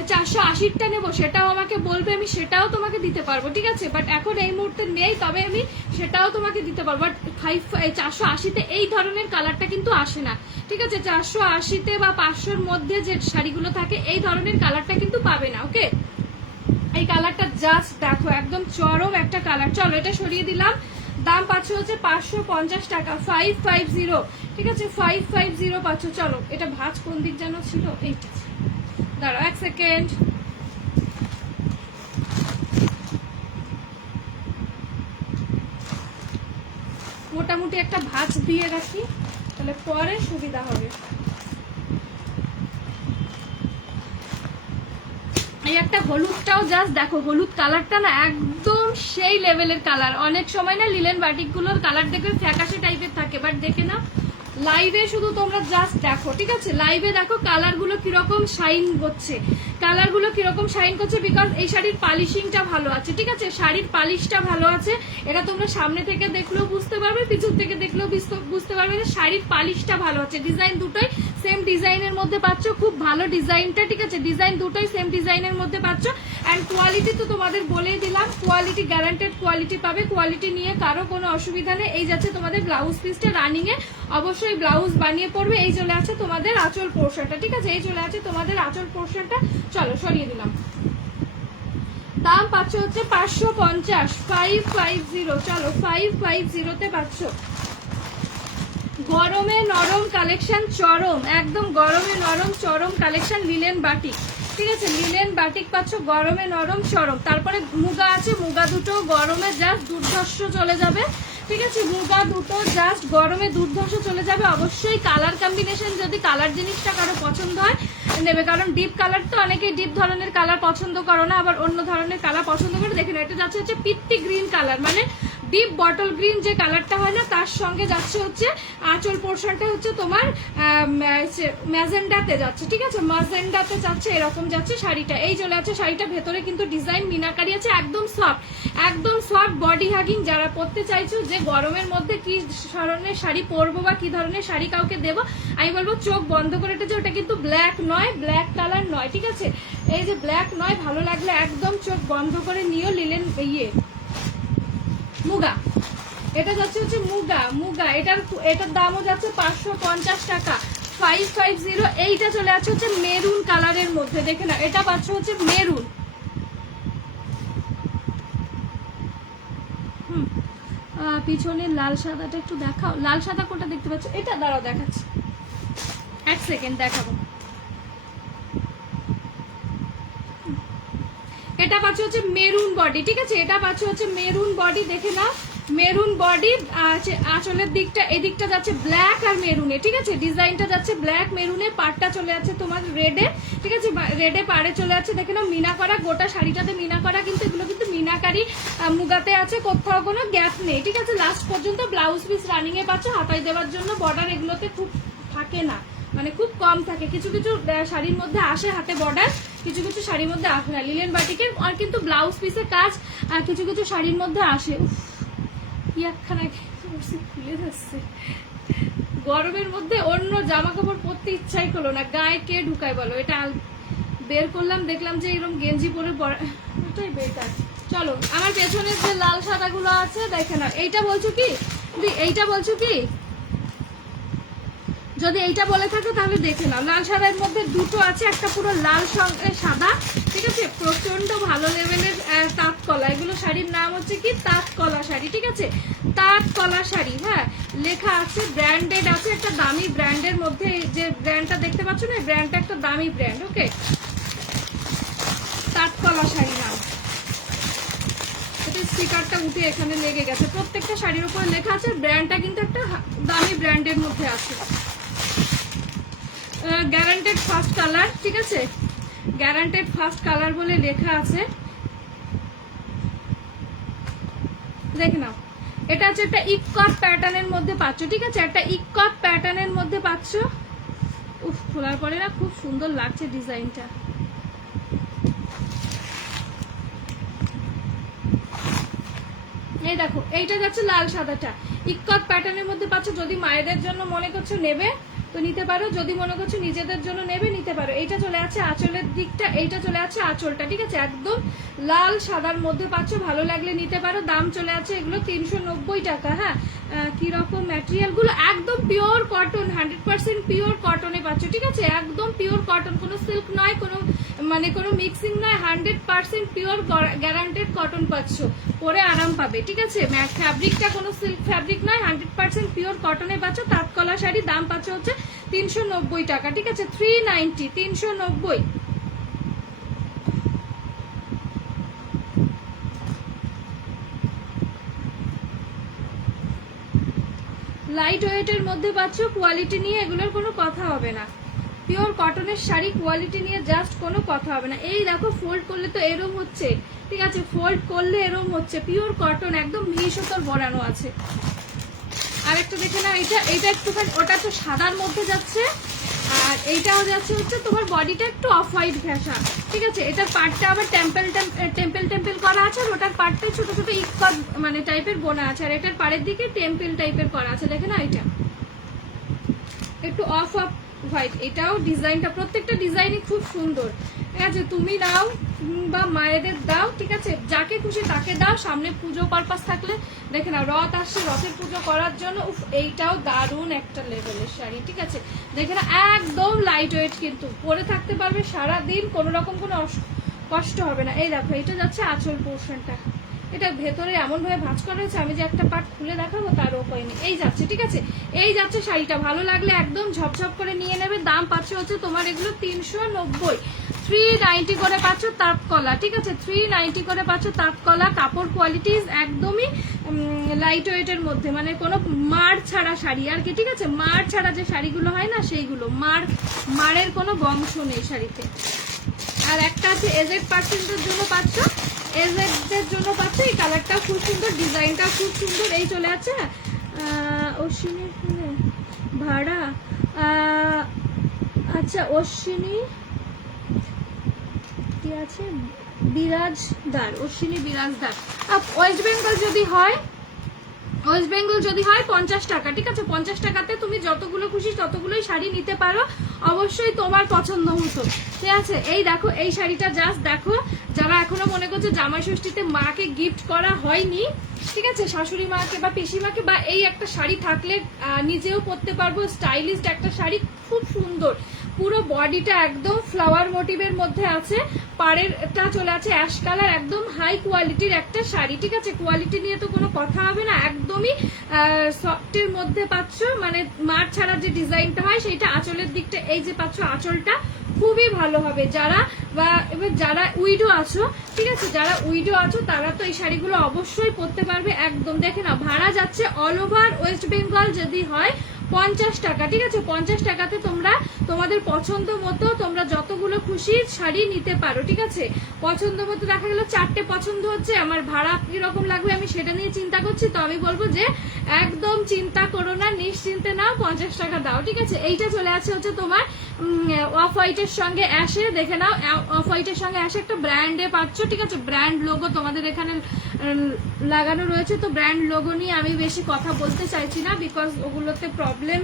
480টা নেবো, সেটাও আমাকে বলবে, আমি সেটাও তোমাকে দিতে পারবো, ঠিক আছে। বাট এখন এই মুহূর্তে নেই, তবে আমি সেটাও তোমাকে দিতে পারবো। বাট 480-তে এই ধরনের কালারটা কিন্তু আসে না, ঠিক আছে, 480-তে বা 500-র মধ্যে যে শাড়িগুলো থাকে এই ধরনের কালারটা কিন্তু পাবে না। ওকে, এই কালারটা জাস্ট দেখো, একদম চরম একটা কালার। চলো এটা সরিয়ে দিলাম, দাম পাচ্ছ হচ্ছে 550 টাকা, 550, ঠিক আছে, 550 পাচ্ছ। চলো এটা ভাঁজ কোন দিক যেন ছিল, এইটা, দাঁড়াও 1 সেকেন্ড, মোটামুটি একটা ভাঁজ দিয়ে রাখি, তাহলে পরে সুবিধা হবে। এই একটা হলুদটাও জাস্ট দেখো, হলুদ কালারটা না একদম সেই লেভেলের কালার। অনেক সময় না লিলেন বাটিকগুলোর কালার দেখবে ফ্যাকাশে টাইপের থাকে, বাট দেখে না লাইভে শুধু তোমরা জাস্ট দেখো, ঠিক আছে, লাইভে দেখো কালারগুলো কিরকম শাইন হচ্ছে, কালারগুলো কিরকম শাইন করছে, বিকজ এই শাড়ির পালিশিংটা ভালো আছে, ঠিক আছে, শাড়ির পালিশটা ভালো আছে। এটা তোমরা সামনে থেকে দেখলেও বুঝতে পারবে, পিছন থেকে দেখলেও বুঝতে পারবে যে শাড়ির পালিশটা ভালো আছে। ডিজাইন দুটোই সেম ডিজাইনের মধ্যে পাচ্ছ, খুব ভালো ডিজাইনটা, ঠিক আছে, ডিজাইন দুটোই সেম ডিজাইনের মধ্যে পাচ্ছ। অ্যান্ড কোয়ালিটি তো তোমাদের বলেই দিলাম, কোয়ালিটি গ্যারান্টেড কোয়ালিটি পাবে, কোয়ালিটি নিয়ে কারো কোনো অসুবিধা নেই। এই যাচ্ছে তোমাদের ব্লাউজ পিসটা রানিং এ, অবশ্যই ব্লাউজ বানিয়ে পড়বে। এই চলে আছে তোমাদের আঁচল পোর্শনটা, ঠিক আছে, এই চলে আছে তোমাদের আঁচল পোর্শনটা। চলো সরিয়ে দিলাম। দাম পাচ্ছ হচ্ছে 550, 550। চলো 550-তে পাচ্ছ। গরমে নরম কালেকশন, চরম একদম গরমে নরম চরম কালেকশন, লিলেন বাটিক, ঠিক আছে, লিলেন বাটিক পাচ্ছ, গরমে নরম চরম। তারপরে মুগা আছে, মুগা দুটো গরমে জাস্ট দুর্ধর্ষ চলে যাবে, ঠিক আছে, মুগা দুটো জাস্ট গরমে দুর্ধর্ষ চলে যাবে। অবশ্যই কালার কম্বিনেশন, যদি কালার জিনিসটা কারো পছন্দ হয় নেবে, কারণ ডিপ কালার তো অনেকেই ডিপ ধরনের কালার পছন্দ করো না, আবার অন্য ধরনের কালার পছন্দ করে। দেখে না, এটা যাচ্ছে হচ্ছে পিত্তি গ্রিন কালার, মানে ডিপ বটল গ্রিন যে কালারটা হয় না, তার সঙ্গে যাচ্ছে হচ্ছে আঁচল পোর্শনটা হচ্ছে তোমার ম্যাজেন্ডাতে যাচ্ছে, ঠিক আছে, ম্যাজেন্ডাতে যাচ্ছে, এরকম যাচ্ছে শাড়িটা। এই চলে আছে শাড়িটা, ভেতরে কিন্তু ডিজাইন মিনাকারি আছে, একদম সফট, একদম সফট বডি হাগিং। যারা পরতে চাইছো যে গরমের মধ্যে কি ধরনের শাড়ি পরবো বা কি ধরনের শাড়ি কাউকে দেবো, আমি বলবো চোখ বন্ধ করে এটা, যে ওটা কিন্তু ব্ল্যাক নয়, ব্ল্যাক কালার নয়, ঠিক আছে, এই যে ব্ল্যাক নয়, ভালো লাগলে একদম চোখ বন্ধ করে নিও। লিলেন মুগা, এটা যাচ্ছে হচ্ছে মুগা, মুগা, এটার দামও যাচ্ছে 550 টাকা, 550। এইটা চলে আসছে হচ্ছে মেরুন কালারের মধ্যে, দেখে না, এটা পাচ্ছ হচ্ছে মেরুন। পিছনের লাল সাদাটা একটু দেখাও, লাল সাদা কোনটা দেখতে পাচ্ছ, এটা দাঁড়াও দেখাচ্ছি, এক সেকেন্ড দেখাবো। এটা পাচ্ছ হচ্ছে মেরুন বডি, ঠিক আছে, এটা পাচ্ছ হচ্ছে মেরুন বডি, দেখে না, মেরুন বডি। আঁচলের দিকটা, এদিকটা যাচ্ছে ব্ল্যাক আর মেরুনে, ঠিক আছে, ডিজাইনটা যাচ্ছে ব্ল্যাক মেরুনে, পাড়টা চলে যাচ্ছে তোমার রেডে, ঠিক আছে, রেডে পাড়ে চলে যাচ্ছে, দেখে না, মিনা করা, গোটা শাড়িটাতে মিনা করা, কিন্তু এগুলো কিন্তু মিনাকারি মুগাতে আছে, কোথাও কোনো গ্যাপ নেই, ঠিক আছে। লাস্ট পর্যন্ত ব্লাউজ পিস রানিং এ পাচ্ছ, হাতায় দেওয়ার জন্য বর্ডার এগুলোতে খুব থাকে না, মানে খুব কম থাকে, কিছু কিছু শাড়ির মধ্যে আসে হাতে বর্ডার, কিছু কিছু শাড়ির মধ্যে আসে না। লিলেন বাটিকের আর কিন্তু ব্লাউজ পিসের কাজ কিছু কিছু শাড়ির মধ্যে আসে। কি একখানা খুলে যাচ্ছে, গরমের মধ্যে অন্য জামা কাপড় পরতে ইচ্ছাই করলো না, গায়ে কে ঢুকায় বলো। এটা বের করলাম, দেখলাম যে এরকম গেঞ্জি পরে ওটাই বেটার। চলো আমার পেছনের যে লাল সাদা গুলো আছে দেখে না, এইটা বলছো কি, এইটা বলছো কি, যদি এইটা বলে থাকে তাহলে দেখে নাও। লাল সাদার মধ্যে দুটো আছে, একটা পুরো লাল সঙ্গে সাদা, ঠিক আছে, প্রচন্ড ভালো লেভেলের তাঁত কলা, এগুলো শাড়ির নাম হচ্ছে কি তাঁত কলা শাড়ি, ঠিক আছে, তাঁত কলা শাড়ি, হ্যাঁ, লেখা আছে, ব্র্যান্ডেড আছে, একটা দামি ব্র্যান্ডের মধ্যে, যে ব্র্যান্ডটা দেখতে পাচ্ছ না, ব্র্যান্ডটা একটা দামি ব্র্যান্ড, ওকে, তাঁত কলা শাড়ি নাম। এটা স্টিকারটা উঠে এখানে লেগে গেছে, প্রত্যেকটা শাড়ির উপরে লেখা আছে, ব্র্যান্ডটা কিন্তু একটা দামি ব্র্যান্ডের মধ্যে আছে। গ্যারান্টেড ফার্স্ট কালার, ঠিক আছে, গ্যারান্টেড ফার্স্ট কালার বলে লেখা আছে, দেখে নাও। এটা হচ্ছে একটা ইকট প্যাটার্নের মধ্যে পাচ্ছ, ঠিক আছে, একটা ইকট প্যাটার্নের মধ্যে পাচ্ছ। উফ, খোলার পরে না খুব সুন্দর লাগছে ডিজাইনটা। এই দেখো, এইটা যাচ্ছে লাল সাদাটা, ইকট প্যাটার্নের মধ্যে পাচ্ছ। যদি মায়েদের জন্য মনে করছো নেবে তো নিতে পারো, যদি মনে করছো নিজেদের জন্য নেবে নিতে পারো। এইটা চলে আছে আঁচলের দিকটা, এইটা চলে আছে আঁচলটা, ঠিক আছে, একদম লাল সাদার মধ্যে পাচ্ছ, ভালো লাগলে নিতে পারো। দাম চলে আছে এগুলো 390 টাকা। হ্যাঁ, কিরকম ম্যাটেরিয়াল গুলো, একদম পিওর কটন, 100% পিওর কটনে পাচ্ছ, ঠিক আছে, একদম পিওর কটন, কোনো সিল্ক নয়, কোনো মানে কোনো মিক্সিং নয়, 100% পিওর গ্যারান্টেড কটন পাচ্ছ, পরে আরাম পাবে, ঠিক আছে। ফ্যাব্রিকটা কোনো সিল্ক ফ্যাব্রিক নয়, 100% পিওর কটনে পাচ্ছ। তাঁত কলা শাড়ি, দাম পাচ্ছ হচ্ছে 390 টাকা, ঠিক আছে, 390, 390। লাইট ওয়েটের মধ্যে পাচ্ছ, কোয়ালিটি নিয়ে এগুলোর কোনো কথা হবে না, পিওর কটনের শাড়ি, কোয়ালিটি নিয়ে জাস্ট কোনো কথা হবে না। এই দেখো, ফোল্ড করলে তো এরম হচ্ছে, ঠিক আছে, ফোল্ড করলে এরম হচ্ছে, পিওর কটন, একদম মিহিসতর বরানো আছে। আরেকটা দেখে না, এইটা একটুখানি, ওটা তো সাদার মধ্যে যাচ্ছে, আর এইটাও যাচ্ছে হচ্ছে তোমার বডিটা একটু অফ হোয়াইট ঘেঁষা, ঠিক আছে। এটার পার্টটা আবার টেম্পেল টেম্পেল করা আছে, আর ওটার পার্টটা ছোট ছোট ইকট মানে টাইপের বোনা আছে, আর এটার পাড়ের দিকে টেম্পেল টাইপের করা আছে, দেখে না এটা একটু অফ হোয়াইট। এটাও ডিজাইনটা প্রত্যেকটা ডিজাইনই খুব সুন্দর, ঠিক আছে। তুমি দাও বা মায়েদের দাও, ঠিক আছে, যাকে খুশি তাকে দাও। সামনে পুজো পারপাস থাকলে দেখে না, রথ আসছে, রথের পুজো করার জন্য এইটাও দারুণ একটা লেভেলের শাড়ি, ঠিক আছে। দেখে না একদম লাইট ওয়েট, কিন্তু পরে থাকতে পারবে সারাদিন, কোনো রকম কোনো কষ্ট হবে না। এই দেখো এটা যাচ্ছে আঁচল পোর্শনটা, এটা ভেতরে এমন ভাবে ভাঁজ করা হয়েছে, আমি যে একটা পার্ট খুলে দেখাবো তার উপায় নেই। এই যাচ্ছে, ঠিক আছে, এই যাচ্ছে শাড়িটা। ভালো লাগলে একদম ঝপঝপ করে নিয়ে নেবে। দাম পাচ্ছে হচ্ছে তোমার এগুলো 390, 390 করে পাচ্ছ তাঁত কলা, ঠিক আছে, 390 করে পাচ্ছ তাঁত কলা। কাপড় কোয়ালিটি একদমই লাইট ওয়েটের মধ্যে, মানে কোনো মার ছাড়া শাড়ি আর কি, ঠিক আছে। মার ছাড়া যে শাড়িগুলো হয় না সেইগুলো, মারের কোনো বংশ নেই শাড়িতে। আর একটা আছে এজেড পার্সেন্টের জন্য পাচ্ছ, এজেডদের জন্য পাচ্ছ এই কালারটাও খুব সুন্দর, ডিজাইনটাও খুব সুন্দর। এই চলে আছে অশ্বিনীর ভাড়া, আচ্ছা অশ্বিনী কি আছে, বিরাজদার, অশ্বিনী বিরাজদার। ওয়েস্ট বেঙ্গল যদি হয়, ওয়েস্ট বেঙ্গল যদি হয় 50 টাকা, ঠিক আছে। 50 টাকাতে তুমি যতগুলো খুশি ততগুলোই শাড়ি নিতে পারো, অবশ্যই তোমার পছন্দ মতো, ঠিক আছে। এই দেখো এই শাড়িটা জাস্ট দেখো, যারা এখনো মনে করছে জামাই ষষ্ঠীতে মাকে গিফট করা হয়নি, ঠিক আছে, শাশুড়ি মাকে বা পিসিমাকে, বা এই একটা শাড়ি থাকলে নিজেও পরতে পারবো, স্টাইলিস্ট একটা শাড়ি, খুব সুন্দর। পুরো বডিটা একদম ফ্লাওয়ার মোটিভের মধ্যে আছে, পাড়েরটা চলে আছে অ্যাশ কালার, একদম হাই কোয়ালিটির একটা শাড়ি, ঠিক আছে। কোয়ালিটি নিয়ে তো কোনো কথা হবে না, একদমই সফটের মধ্যে পাচ্ছ, মানে মার ছাড়া যে ডিজাইনটা হয় সেইটা। আঁচলের দিকটা এই যে পাচ্ছ, আঁচলটা খুবই ভালো হবে। যারা বা এবার যারা উইডো আছো, ঠিক আছে, যারা উইডো আছো তারা তো এই শাড়িগুলো অবশ্যই পরতে পারবে। একদম দেখে না, ভাড়া যাচ্ছে অল ওভার ওয়েস্ট বেঙ্গল যদি হয় 50 টাকা, ঠিক আছে। 50 টাকাতে তোমরা তোমাদের পছন্দ মতো তোমরা যতগুলো খুশি শাড়ি নিতে পারো, ঠিক আছে। পছন্দ মতো দেখা গেল 4টে পছন্দ হচ্ছে, আমার ভাড়া কিরকম লাগবে আমি সেটা নিয়ে চিন্তা করছি, তো আমি বলবো যে একদম চিন্তা করো না, নিশ্চিন্তে নাও, 50 টাকা দাও, ঠিক আছে। এইটা চলে আসে হচ্ছে তোমার অফ হোয়াইটের সঙ্গে অ্যাশে, দেখে নাও অফ হোয়াইটের সঙ্গে অ্যাশে একটা ব্র্যান্ডে পাচ্ছ, ঠিক আছে। ব্র্যান্ড লোগো তোমাদের এখানে লাগানো রয়েছে, তো ব্র্যান্ড লোগো নিয়ে আমি বেশি কথা বলতে চাইছি না, বিকজ ওগুলোতে প্রবলেম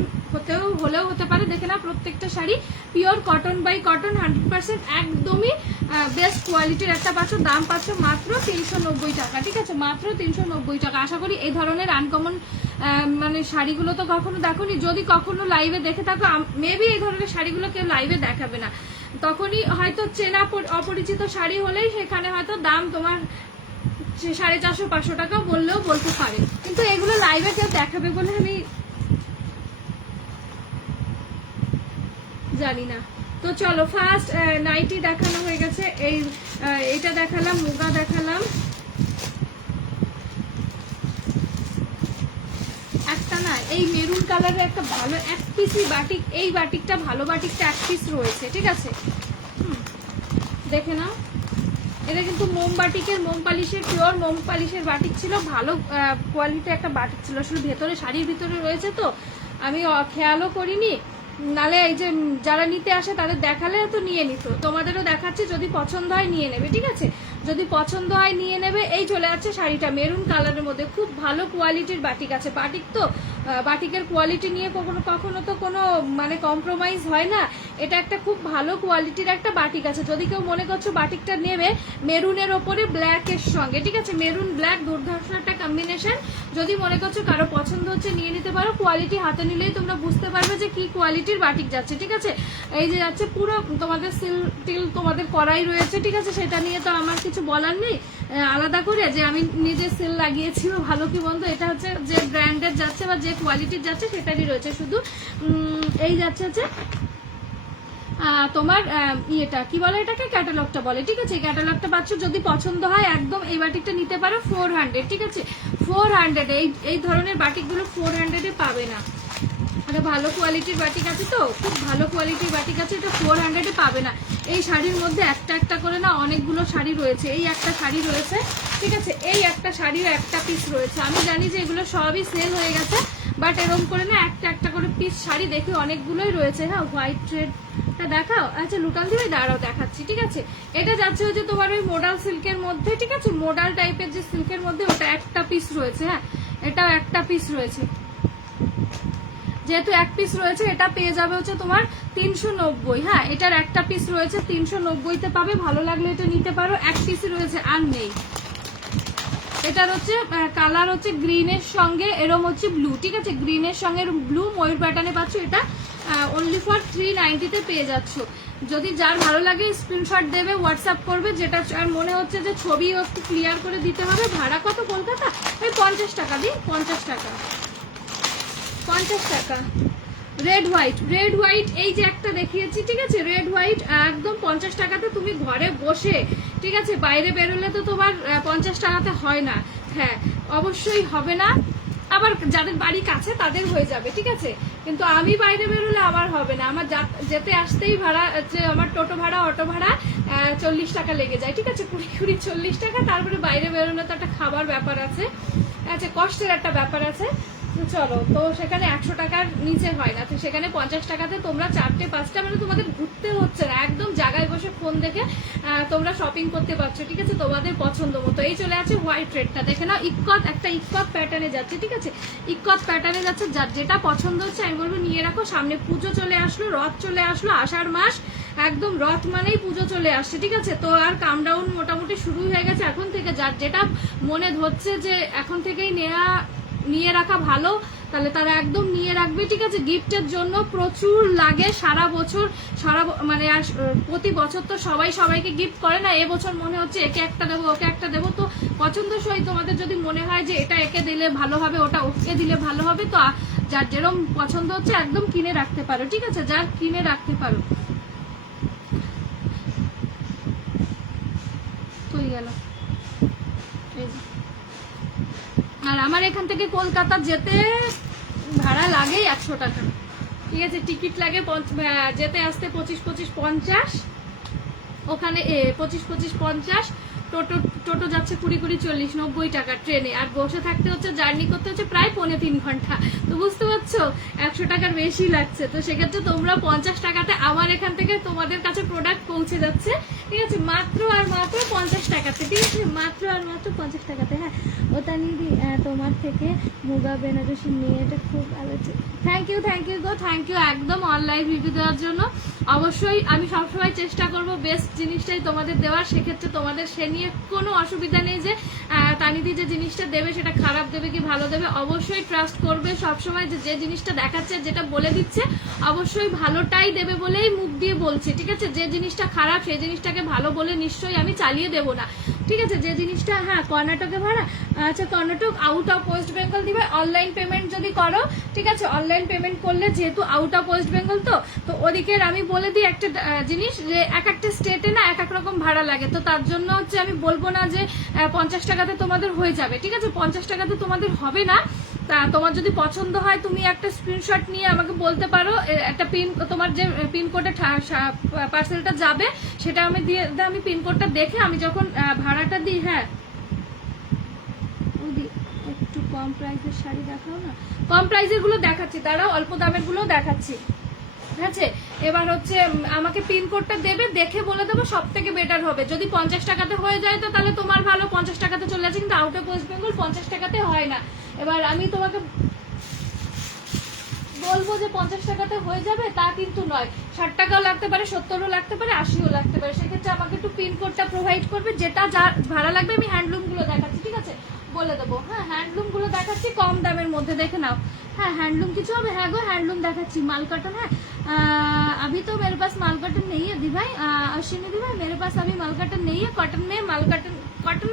হলেও হতে পারে। দেখে না প্রত্যেকটা sari pure cotton by cotton, 100% একদমই বেস্ট কোয়ালিটির একটা পাচ্ছ। দাম পাচ্ছ মাত্র 390 টাকা, ঠিক আছে, মাত্র 390 টাকা। আশা করি এই ধরনের আনকমন মানে শাড়িগুলো তো কখনো দেখোনি, যদি কখনো লাইভে দেখে থাকো, মেবি এই ধরনের শাড়িগুলো কেউ লাইভে দেখাবে না, তখনই হয়তো চেনা অপরিচিত শাড়ি হলেই সেখানে হয়তো দাম তোমার 450-500 টাকা বললেও বলতে পারে, কিন্তু এগুলো লাইভে কেউ দেখাবে বলে আমি জানি না। তো চলো ফার্স্ট নাইটি দেখানো হয়ে গেছে, এইটা দেখালাম, মুগা দেখালাম, একটা না এই মেরুন কালারের একটা ভালো এক পিসি বাটিক, এই বাটিকটা ভালো, বাটিকটা এক পিস রয়েছে, ঠিক আছে। দেখে নাও, এটা কিন্তু মোম বাটিকের, মোম পালিশের, পিওর মোম পালিশের বাটিক ছিল, ভালো কোয়ালিটির একটা বাটিক ছিল। আসলে ভেতরে শাড়ির ভিতরে রয়েছে তো আমি খেয়ালও করিনি, নালে এই যে যারা নিতে আসে তাদের দেখালে তো নিয়ে নিত। তোমাদেরও দেখাচ্ছে, যদি পছন্দ হয় নিয়ে নেবে, ঠিক আছে, যদি পছন্দ হয় নিয়ে নেবে। এই চলে যাচ্ছে শাড়িটা মেরুন কালারের মধ্যে, খুব ভালো কোয়ালিটির বাটিক আছে। বাটিক তো বাটিকের কোয়ালিটি নিয়ে কখনো তো কোনো মানে কম্প্রোমাইজ হয় না, এটা একটা খুব ভালো কোয়ালিটির একটা বাটিক আছে। যদি কেউ মনে করছো বাটিকটা নেবে মেরুনের ওপরে ব্ল্যাকের সঙ্গে, ঠিক আছে, মেরুন ব্ল্যাক দুর্ধর্ষ একটা কম্বিনেশন, যদি মনে করছো কারো পছন্দ হচ্ছে নিয়ে নিতে পারো। কোয়ালিটি হাতে নিলেই তোমরা বুঝতে পারবে যে কি কোয়ালিটির বাটিক যাচ্ছে, ঠিক আছে। এই যে যাচ্ছে পুরো তোমাদের সিল টিল তোমাদের করাই রয়েছে, ঠিক আছে, সেটা নিয়ে তো আমার কিছু বলার নেই আলাদা করে যে আমি নিজে সেল লাগিয়েছি ভালো কি বন্ধু। এটা হচ্ছে যে ব্র্যান্ডের যাচ্ছে বা যে কোয়ালিটির যাচ্ছে সেটারই রয়েছে, শুধু এই যাচ্ছে হচ্ছে তোমার ইয়েটা কি বলে, এটাকে ক্যাটালগটা বলে, ঠিক আছে। ক্যাটালগটা পাচ্ছ, যদি পছন্দ হয় একদম এই বাটিকটা নিতে পারো 400, ঠিক আছে, 400। এই ধরনের বাটিকগুলো 400-এ পাবে না, এটা ভালো কোয়ালিটির বাটিক আছে, তো খুব ভালো কোয়ালিটির বাটিক আছে, এটা 400-এ পাবে না। এই শাড়ির মধ্যে একটা একটা করে না অনেকগুলো শাড়ি রয়েছে, এই একটা শাড়ি রয়েছে, ঠিক আছে, এই একটা শাড়ির একটা পিস রয়েছে। আমি জানি যে এগুলো সবই সেল হয়ে গেছে, বাট এরকম করে না একটা একটা করে পিস শাড়ি দেখি অনেকগুলোই রয়েছে। হ্যাঁ, হোয়াইট থ্রেডটা দেখাও। আচ্ছা লুটান দিবে, দাঁড়াও দেখাচ্ছি। ঠিক আছে, এটা যাচ্ছে হচ্ছে তোমার ওই মোডাল সিল্কের মধ্যে। ঠিক আছে, মোডাল টাইপের যে সিল্কের মধ্যে, ওটা একটা পিস রয়েছে। হ্যাঁ, এটাও একটা পিস রয়েছে। যেহেতু এক পিস রয়েছে, এটা পেয়ে যাবে হচ্ছে তোমার 390। হ্যাঁ, এটার একটা পিস রয়েছে, 390-তে পাবে। ভালো লাগলে এটা নিতে পারো। এক পিস রয়েছে, আর নেই। এটার হচ্ছে কালার হচ্ছে গ্রিনের সঙ্গে এরম হচ্ছে ব্লু। ঠিক আছে, গ্রিনের সঙ্গে ব্লু ময়ূর প্যাটার্নে পাচ্ছ। এটা অনলি ফর 390-তে পেয়ে যাচ্ছ। যদি যার ভালো লাগে স্ক্রিনশট দেবে, হোয়াটসঅ্যাপ করবে। যেটা আর মনে হচ্ছে যে ছবিও একটু ক্লিয়ার করে দিতে হবে। ভাড়া কত কলকাতা? ওই 50 টাকা দিই, 50 টাকা, 50 টাকা। রেড হোয়াইট, রেড হোয়াইট এই যে একটা দেখিয়েছি। ঠিক আছে, রেড হোয়াইট একদম 50 টাকাতে তুমি ঘরে বসে, ঠিক আছে, বাইরে বেরোলে তো তোমার 50 টাকাতে হয় না। হ্যাঁ, অবশ্যই হবে না। আবার যাদের বাড়ি কাছে তাদের হয়ে যাবে। ঠিক আছে, কিন্তু আমি বাইরে বেরোলে আমার হবে না। আমার যেতে আসতেই ভাড়া, আমার টোটো ভাড়া, অটো ভাড়া 40 টাকা লেগে যায়। ঠিক আছে, 20 40 টাকা। তারপরে বাইরে বেরোলে তো একটা খাবার ব্যাপার আছে, আচ্ছা কষ্টের একটা ব্যাপার আছে। চলো, তো সেখানে 100 টাকার নিচে হয় না। তো সেখানে 50 টাকাতে তোমরা 4টে 5টা, মানে তোমাদের ঘুরতে হচ্ছে না, একদম জায়গায় বসে ফোন দেখে তোমরা শপিং করতে পারছো। ঠিক আছে, তোমাদের পছন্দ মতো। এই চলে আছে হোয়াইট রেডটা, দেখে নাও। ইক্কত, একটা ইক্কত প্যাটার্নে যাচ্ছে। ঠিক আছে, ইক্কত প্যাটার্নে যাচ্ছে। যার যেটা পছন্দ হচ্ছে আমি বলবো নিয়ে রাখো। সামনে পুজো চলে আসলো, রথ চলে আসলো, আষাঢ় মাস, একদম রথ মানেই পুজো চলে আসছে। ঠিক আছে, তো আর কাম ডাউন মোটামুটি শুরু হয়ে গেছে এখন থেকে। যার যেটা মনে ধরছে যে এখন থেকেই নিয়ে রাখা ভালো, তাহলে তারা একদম নিয়ে রাখবে। ঠিক আছে, গিফটের জন্য প্রচুর লাগে সারা বছর, মানে প্রতি বছর তো সবাই সবাইকে গিফট করে না। এবছর মনে হচ্ছে একে একটা দেবো, ওকে একটা দেবো। তো পছন্দসই তোমাদের যদি মনে হয় যে এটা একে দিলে ভালো হবে, ওটা ওকে দিলে ভালো হবে, তো যার যেরকম পছন্দ হচ্ছে একদম কিনে রাখতে পারো। ঠিক আছে, যার কিনে রাখতে পারো। হয়ে গেল। আর আমার এখান থেকে কলকাতা যেতে ভাড়া লাগে 100 টাকা। ঠিক আছে, টিকিট লাগে যেতে আসতে 25 50, ওখানে 25 50। টোটো যাচ্ছে 20 40 90 টাকা ট্রেনে। আর বসে থাকতে হচ্ছে, জার্নি করতে হচ্ছে প্রায় 3.5 ঘন্টা। তো বুঝতে পারছো 100 টাকার বেশি লাগছে। তো সেক্ষেত্রে তোমরা 50 টাকাতে আমার এখান থেকে তোমাদের কাছে প্রোডাক্ট পৌঁছে যাচ্ছে। ঠিক আছে, মাত্র আর মাত্র 50 টাকাতে। ঠিক আছে, মাত্র আর মাত্র 50 টাকাতে। হ্যাঁ, ওটা নিবি তোমার থেকে মুগা বেনারসি নিয়ে, এটা খুব ভালো। থ্যাংক ইউ গো, থ্যাংক ইউ একদম অনলাইন রিভিউ দেওয়ার জন্য। অবশ্যই আমি সবসময় চেষ্টা করব বেস্ট জিনিসটাই তোমাদের দেওয়ার। সেক্ষেত্রে তোমাদের সে নিয়ে কোনো অসুবিধা নেই যে তানিদি যে জিনিসটা দেবে সেটা খারাপ দেবে কি ভালো দেবে। অবশ্যই ট্রাস্ট করবে সবসময় যে জিনিসটা দেখাচ্ছে, যেটা বলে দিচ্ছে, অবশ্যই ভালোটাই দেবে বলেই মুখ দিয়ে বলছে। ঠিক আছে, যে জিনিসটা খারাপ সেই জিনিসটাকে ভালো বলে নিশ্চয়ই আমি চালিয়ে দেবো না। ঠিক আছে, যে জিনিসটা, হ্যাঁ কর্ণাটকে ভাড়া, আচ্ছা কর্ণাটক আউট অফ ওয়েস্ট বেঙ্গল দিবে। অনলাইন পেমেন্ট যদি করো, ঠিক আছে, অনলাইন পেমেন্ট করলে যেহেতু আউট অফ ওয়েস্ট বেঙ্গল, তো ওদিকের আমি বলে দিই একটা জিনিস, যে এক একটা স্টেটে না এক এক রকম ভাড়া লাগে। তো তার জন্য হচ্ছে আমি বলবো না যে 50 টাকাতে তোমাদের হয়ে যাবে। ঠিক আছে, 50 টাকাতে তোমাদের হবে না। তা তোমার যদি পছন্দ হয় তুমি একটা স্ক্রিনশট নিয়ে আমাকে বলতে পারো। একটা তোমার যে পিনকোডে পার্সেলটা যাবে সেটা আমি দিয়ে, আমি পিনকোডটা দেখে আমি যখন ভাড়াটা দিই, হ্যাঁ একটু কম প্রাইসের শাড়ি দেখাও না। কম প্রাইসের গুলো দেখাচ্ছি, দাঁড়াও, অল্প দামের গুলো দেখাচ্ছি। ঠিক আছে, এবার হচ্ছে আমাকে পিনকোডটা দেবে, দেখে বলে দেবো সব থেকে বেটার হবে। যদি 50 টাকাতে হয়ে যায় তো তাহলে তোমার ভালো, 50 টাকাতে চলে যাচ্ছে। কিন্তু আউট অফ ওয়েস্ট বেঙ্গল 50 টাকাতে হয় না। এবার আমি তোমাকে বলবো যে 50 টাকাতে হয়ে যাবে তা কিন্তু নয়। 60 টাকাও লাগতে পারে, 70ও লাগতে পারে, 80ও লাগতে পারে। সেক্ষেত্রে আমাকে একটু পিনকোডটা প্রোভাইড করবে, যেটা যার ভাড়া লাগবে। আমি হ্যান্ডলুম গুলো দেখাচ্ছি, ঠিক আছে, বলে দেবো। হ্যাঁ, হ্যান্ডলুম গুলো দেখাচ্ছি কম দামের মধ্যে, দেখে নাও। হ্যাঁ, हैंडलूम কিছু হবে। হ্যাঁ গো, हैंडलूम দেখাচ্ছি। माल कॉटन है, अभी तो मेरे पास माल कॉटन नहीं है दी भाई, अश्विनी दी भाई, मेरे पास अभी माल कॉटन नहीं है। कॉटन में माल कॉटन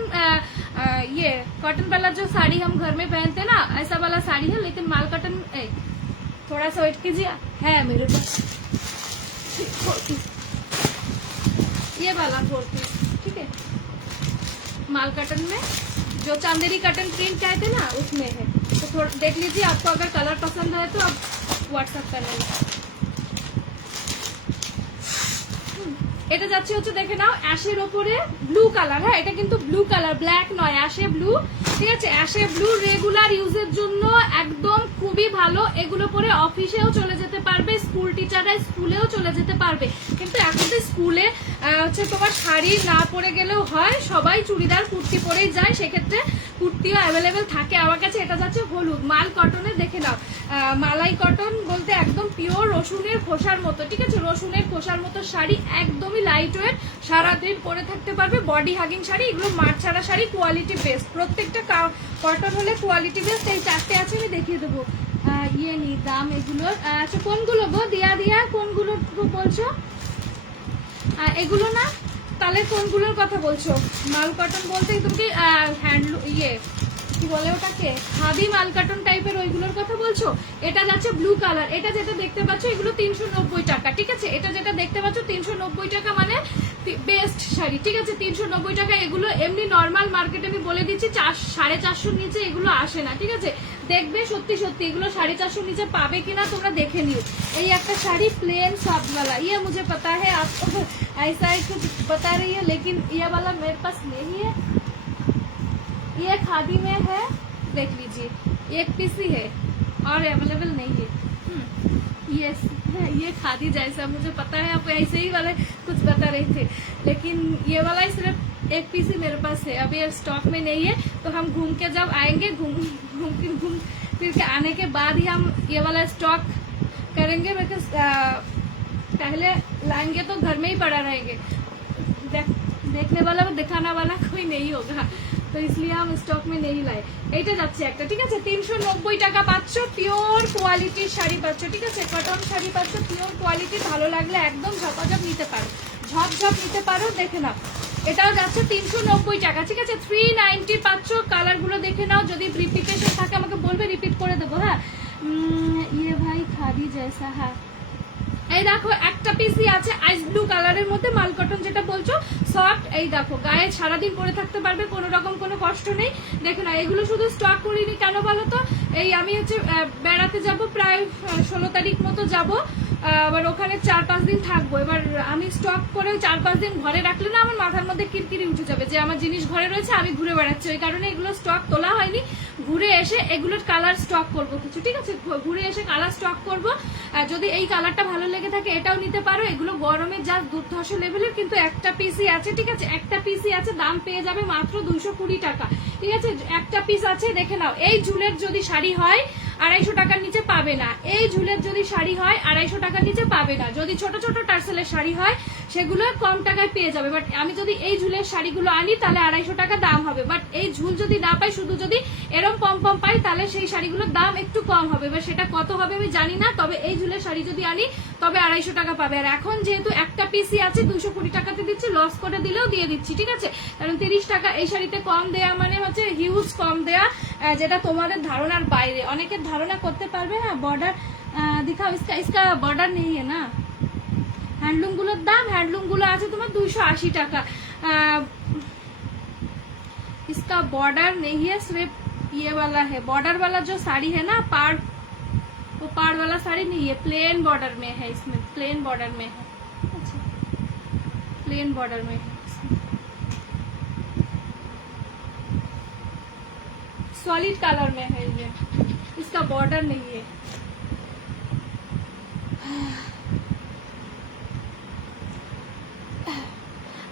ये कॉटन वाला जो साड़ी हम घर में पहनते ना, ऐसा वाला साड़ी है, लेकिन माल कॉटन थोड़ा सा वेट कीजिए, है मेरे पास ये वाला 4 पीस। ठीक है, माल कॉटन में जो चांदेरी कॉटन प्रिंट कहते हैं ना, उसमें है। तो थोड़ा देख लीजिए, आपको अगर कलर पसंद है तो आप व्हाट्सएप कर लेना। এটা যাচ্ছে হচ্ছে, দেখে নাও, অ্যাশের ওপরে ব্লু কালার। হ্যাঁ, এটা কিন্তু ব্লু কালার, ব্ল্যাক নয়, অ্যাশে ব্লু। ঠিক আছে। অ্যাশে ব্লু রেগুলার ইউজের জন্য একদম খুবই ভালো, এগুলো পরে অফিসেও চলে যেতে পারবে, স্কুল টিচাররা স্কুলেও চলে যেতে পারবে। কিন্তু এখন তো স্কুলে হচ্ছে তোমার শাড়ি না পরে গেলেও হয়, সবাই চুড়িদার কুর্তি পরেই যায়, সেক্ষেত্রে কুর্তিও অ্যাভেলেবেল থাকে আমার কাছে। এটা যাচ্ছে হলুদ মাল কটনের, দেখে নাও মালাই কটন বলতে একদম পিওর রসুনের খোসার মতো, ঠিক আছে, রসুনের খোসার মতো শাড়ি, একদমই লাইট ওয়েট, সারাদিন পরে থাকতে পারবে, বডি হাগিং শাড়ি, এগুলো মার ছাড়া শাড়ি, কোয়ালিটি বেস্ট, প্রত্যেকটা কটন হলে কোয়ালিটি বেস্ট। এই চারটে আছে, আমি দেখিয়ে দেবো। ইয়ে নি দাম এগুলোর। আচ্ছা কোনগুলো গো দিয়া দিয়া, কোনগুলো বলছো? এগুলো না, তাহলে কোনগুলোর কথা বলছো? মাল কটন বলতে তুমি হ্যান্ডলুম ইয়ে কি বলে ওটাকে, খাদি মাল কটন টাইপের ওইগুলোর কথা বলছো? এটা যাচ্ছে ব্লু কালার, এটা যেটা দেখতে পাচ্ছ এগুলো 390 টাকা, ঠিক আছে। এটা যেটা দেখতে পাচ্ছ 390 টাকা, মানে বেস্ট শাড়ি, ঠিক আছে, 390 টাকা। এগুলো এমনি নর্মাল মার্কেটে আমি বলে দিচ্ছি 450 নিচে এগুলো আসে না, ঠিক আছে। দেখবে সত্যি সত্যি এগুলো 450 নিচে পাবে কিনা তোমরা দেখে নিও। এই একটা শাড়ি প্লেন সফট वाला, ये मुझे पता है आप ऐसा ही कुछ बता रही है, लेकिन ये वाला मेरे पास नहीं है, ये खादी में है, देख लीजिए, एक पीस ही है और अवेलेबल नहीं है। ये खादी जैसा, मुझे पता है आप ऐसे ही वाले कुछ बता रहे थे, लेकिन ये वाला ही सिर्फ एक पीस ही मेरे पास है, अभी ये स्टॉक में नहीं है। तो हम घूम के जब आएंगे, घूम फिर के आने के बाद ही हम ये वाला स्टॉक करेंगे, बिकॉज पहले लाएंगे तो घर में ही पड़ा रहेंगे, देखने वाला दिखाना वाला कोई नहीं होगा, तो इसलिए हम स्टॉक में नहीं लाए। এটা যাচ্ছে একটা, ঠিক আছে, 390 টাকা পাচ্ছ, পিওর কোয়ালিটির শাড়ি পাচ্ছ, ঠিক আছে, কটন শাড়ি পাচ্ছ, পিওর কোয়ালিটি। ভালো লাগলে একদম ঝপঝপ নিতে পারো, ঝপঝপ নিতে পারো, দেখে নাও। এটাও যাচ্ছে 390 টাকা, ঠিক আছে, 390 পাচ্ছ। কালারগুলো দেখে নাও, যদি রিপিটেশন থাকে আমাকে বলবে, রিপিট করে দেবো। হ্যাঁ, ইয়ে ভাই খাদি জেসা, হ্যাঁ এই দেখো একটা পিসি আছে আইস ব্লু কালারের মধ্যে, মাল কটন যেটা বলছো সফট, এই দেখো গায়ে সারাদিন পরে থাকতে পারবে, কোনো রকম কোনো কষ্ট নেই। দেখো না, এগুলো শুধু স্টক করিনি কেন বলো তো, এই আমি হচ্ছে বেড়াতে যাব, প্রায় 16 তারিখ মতো যাব, আবার ওখানে 4-5 দিন থাকবো। এবার আমি স্টক করে 4-5 দিন ঘরে রাখলে না আমার মাথার মধ্যে কিরকিরি উঠে যাবে যে আমার জিনিস ঘরে রয়েছে, আমি ঘুরে বেড়াচ্ছি, ওই কারণে এগুলো স্টক তোলা হয়নি। ঘুরে এসে এগুলোর কালার স্টক করব কিছু, ঠিক আছে, ঘুরে এসে কালার স্টক করব। যদি এই কালারটা ভালো লেগে থাকে এটাও নিতে পারো। এগুলো গরমে যা দুর্ধর্ষ লেভেলের, কিন্তু একটা পিসই আছে, ঠিক আছে, একটা পিসই আছে, দাম পেয়ে যাবে মাত্র 220 টাকা, ঠিক আছে, একটা পিস আছে, দেখে নাও। এই ঝুলের যদি শাড়ি হয় 250 টাকার নিচে পাবে না, এই ঝুলের যদি শাড়ি হয় 250 টাকার নিচে পাবে না। যদি ছোট ছোট টার্সেলের শাড়ি হয় সেগুলো কম টাকায় পেয়ে যাবে, বাট আমি যদি এই ঝুলের শাড়িগুলো আনি তাহলে 250 টাকা দাম হবে, বাট এই ঝুল যদি না পাই, শুধু যদি এরকম পম পম পাই, তাহলে সেই শাড়িগুলোর দাম একটু কম হবে, এবার সেটা কত হবে আমি জানি না, তবে এই ঝুলের শাড়ি যদি আনি তবে 250 টাকা পাবে। আর এখন যেহেতু একটা পিসি আছে 220 টাকাতে দিচ্ছি, লস করে দিলেও দিয়ে দিচ্ছি, ঠিক আছে, কারণ 30 টাকা এই শাড়িতে কম দেয়া মানে হচ্ছে হিউজ কম দেয়া, যেটা তোমাদের ধারণার বাইরে, অনেকের ধারণা করতে পারবে। হ্যাঁ, বর্ডার দিখাও, इसका बॉर्डर नहीं है ना। हैंडलूम गुलोर दाम, हैंडलूम गुलो আছে তোমার 280 টাকা, इसका बॉर्डर नहीं है, सिर्फ ये वाला है, बॉर्डर वाला जो साड़ी है ना, पाड़, वो पाड़ वाला साड़ी नहीं है, प्लेन बॉर्डर में है, इसमें प्लेन बॉर्डर में है, अच्छा प्लेन बॉर्डर में है, सॉलिड कलर में है ये, इसका बॉर्डर नहीं है।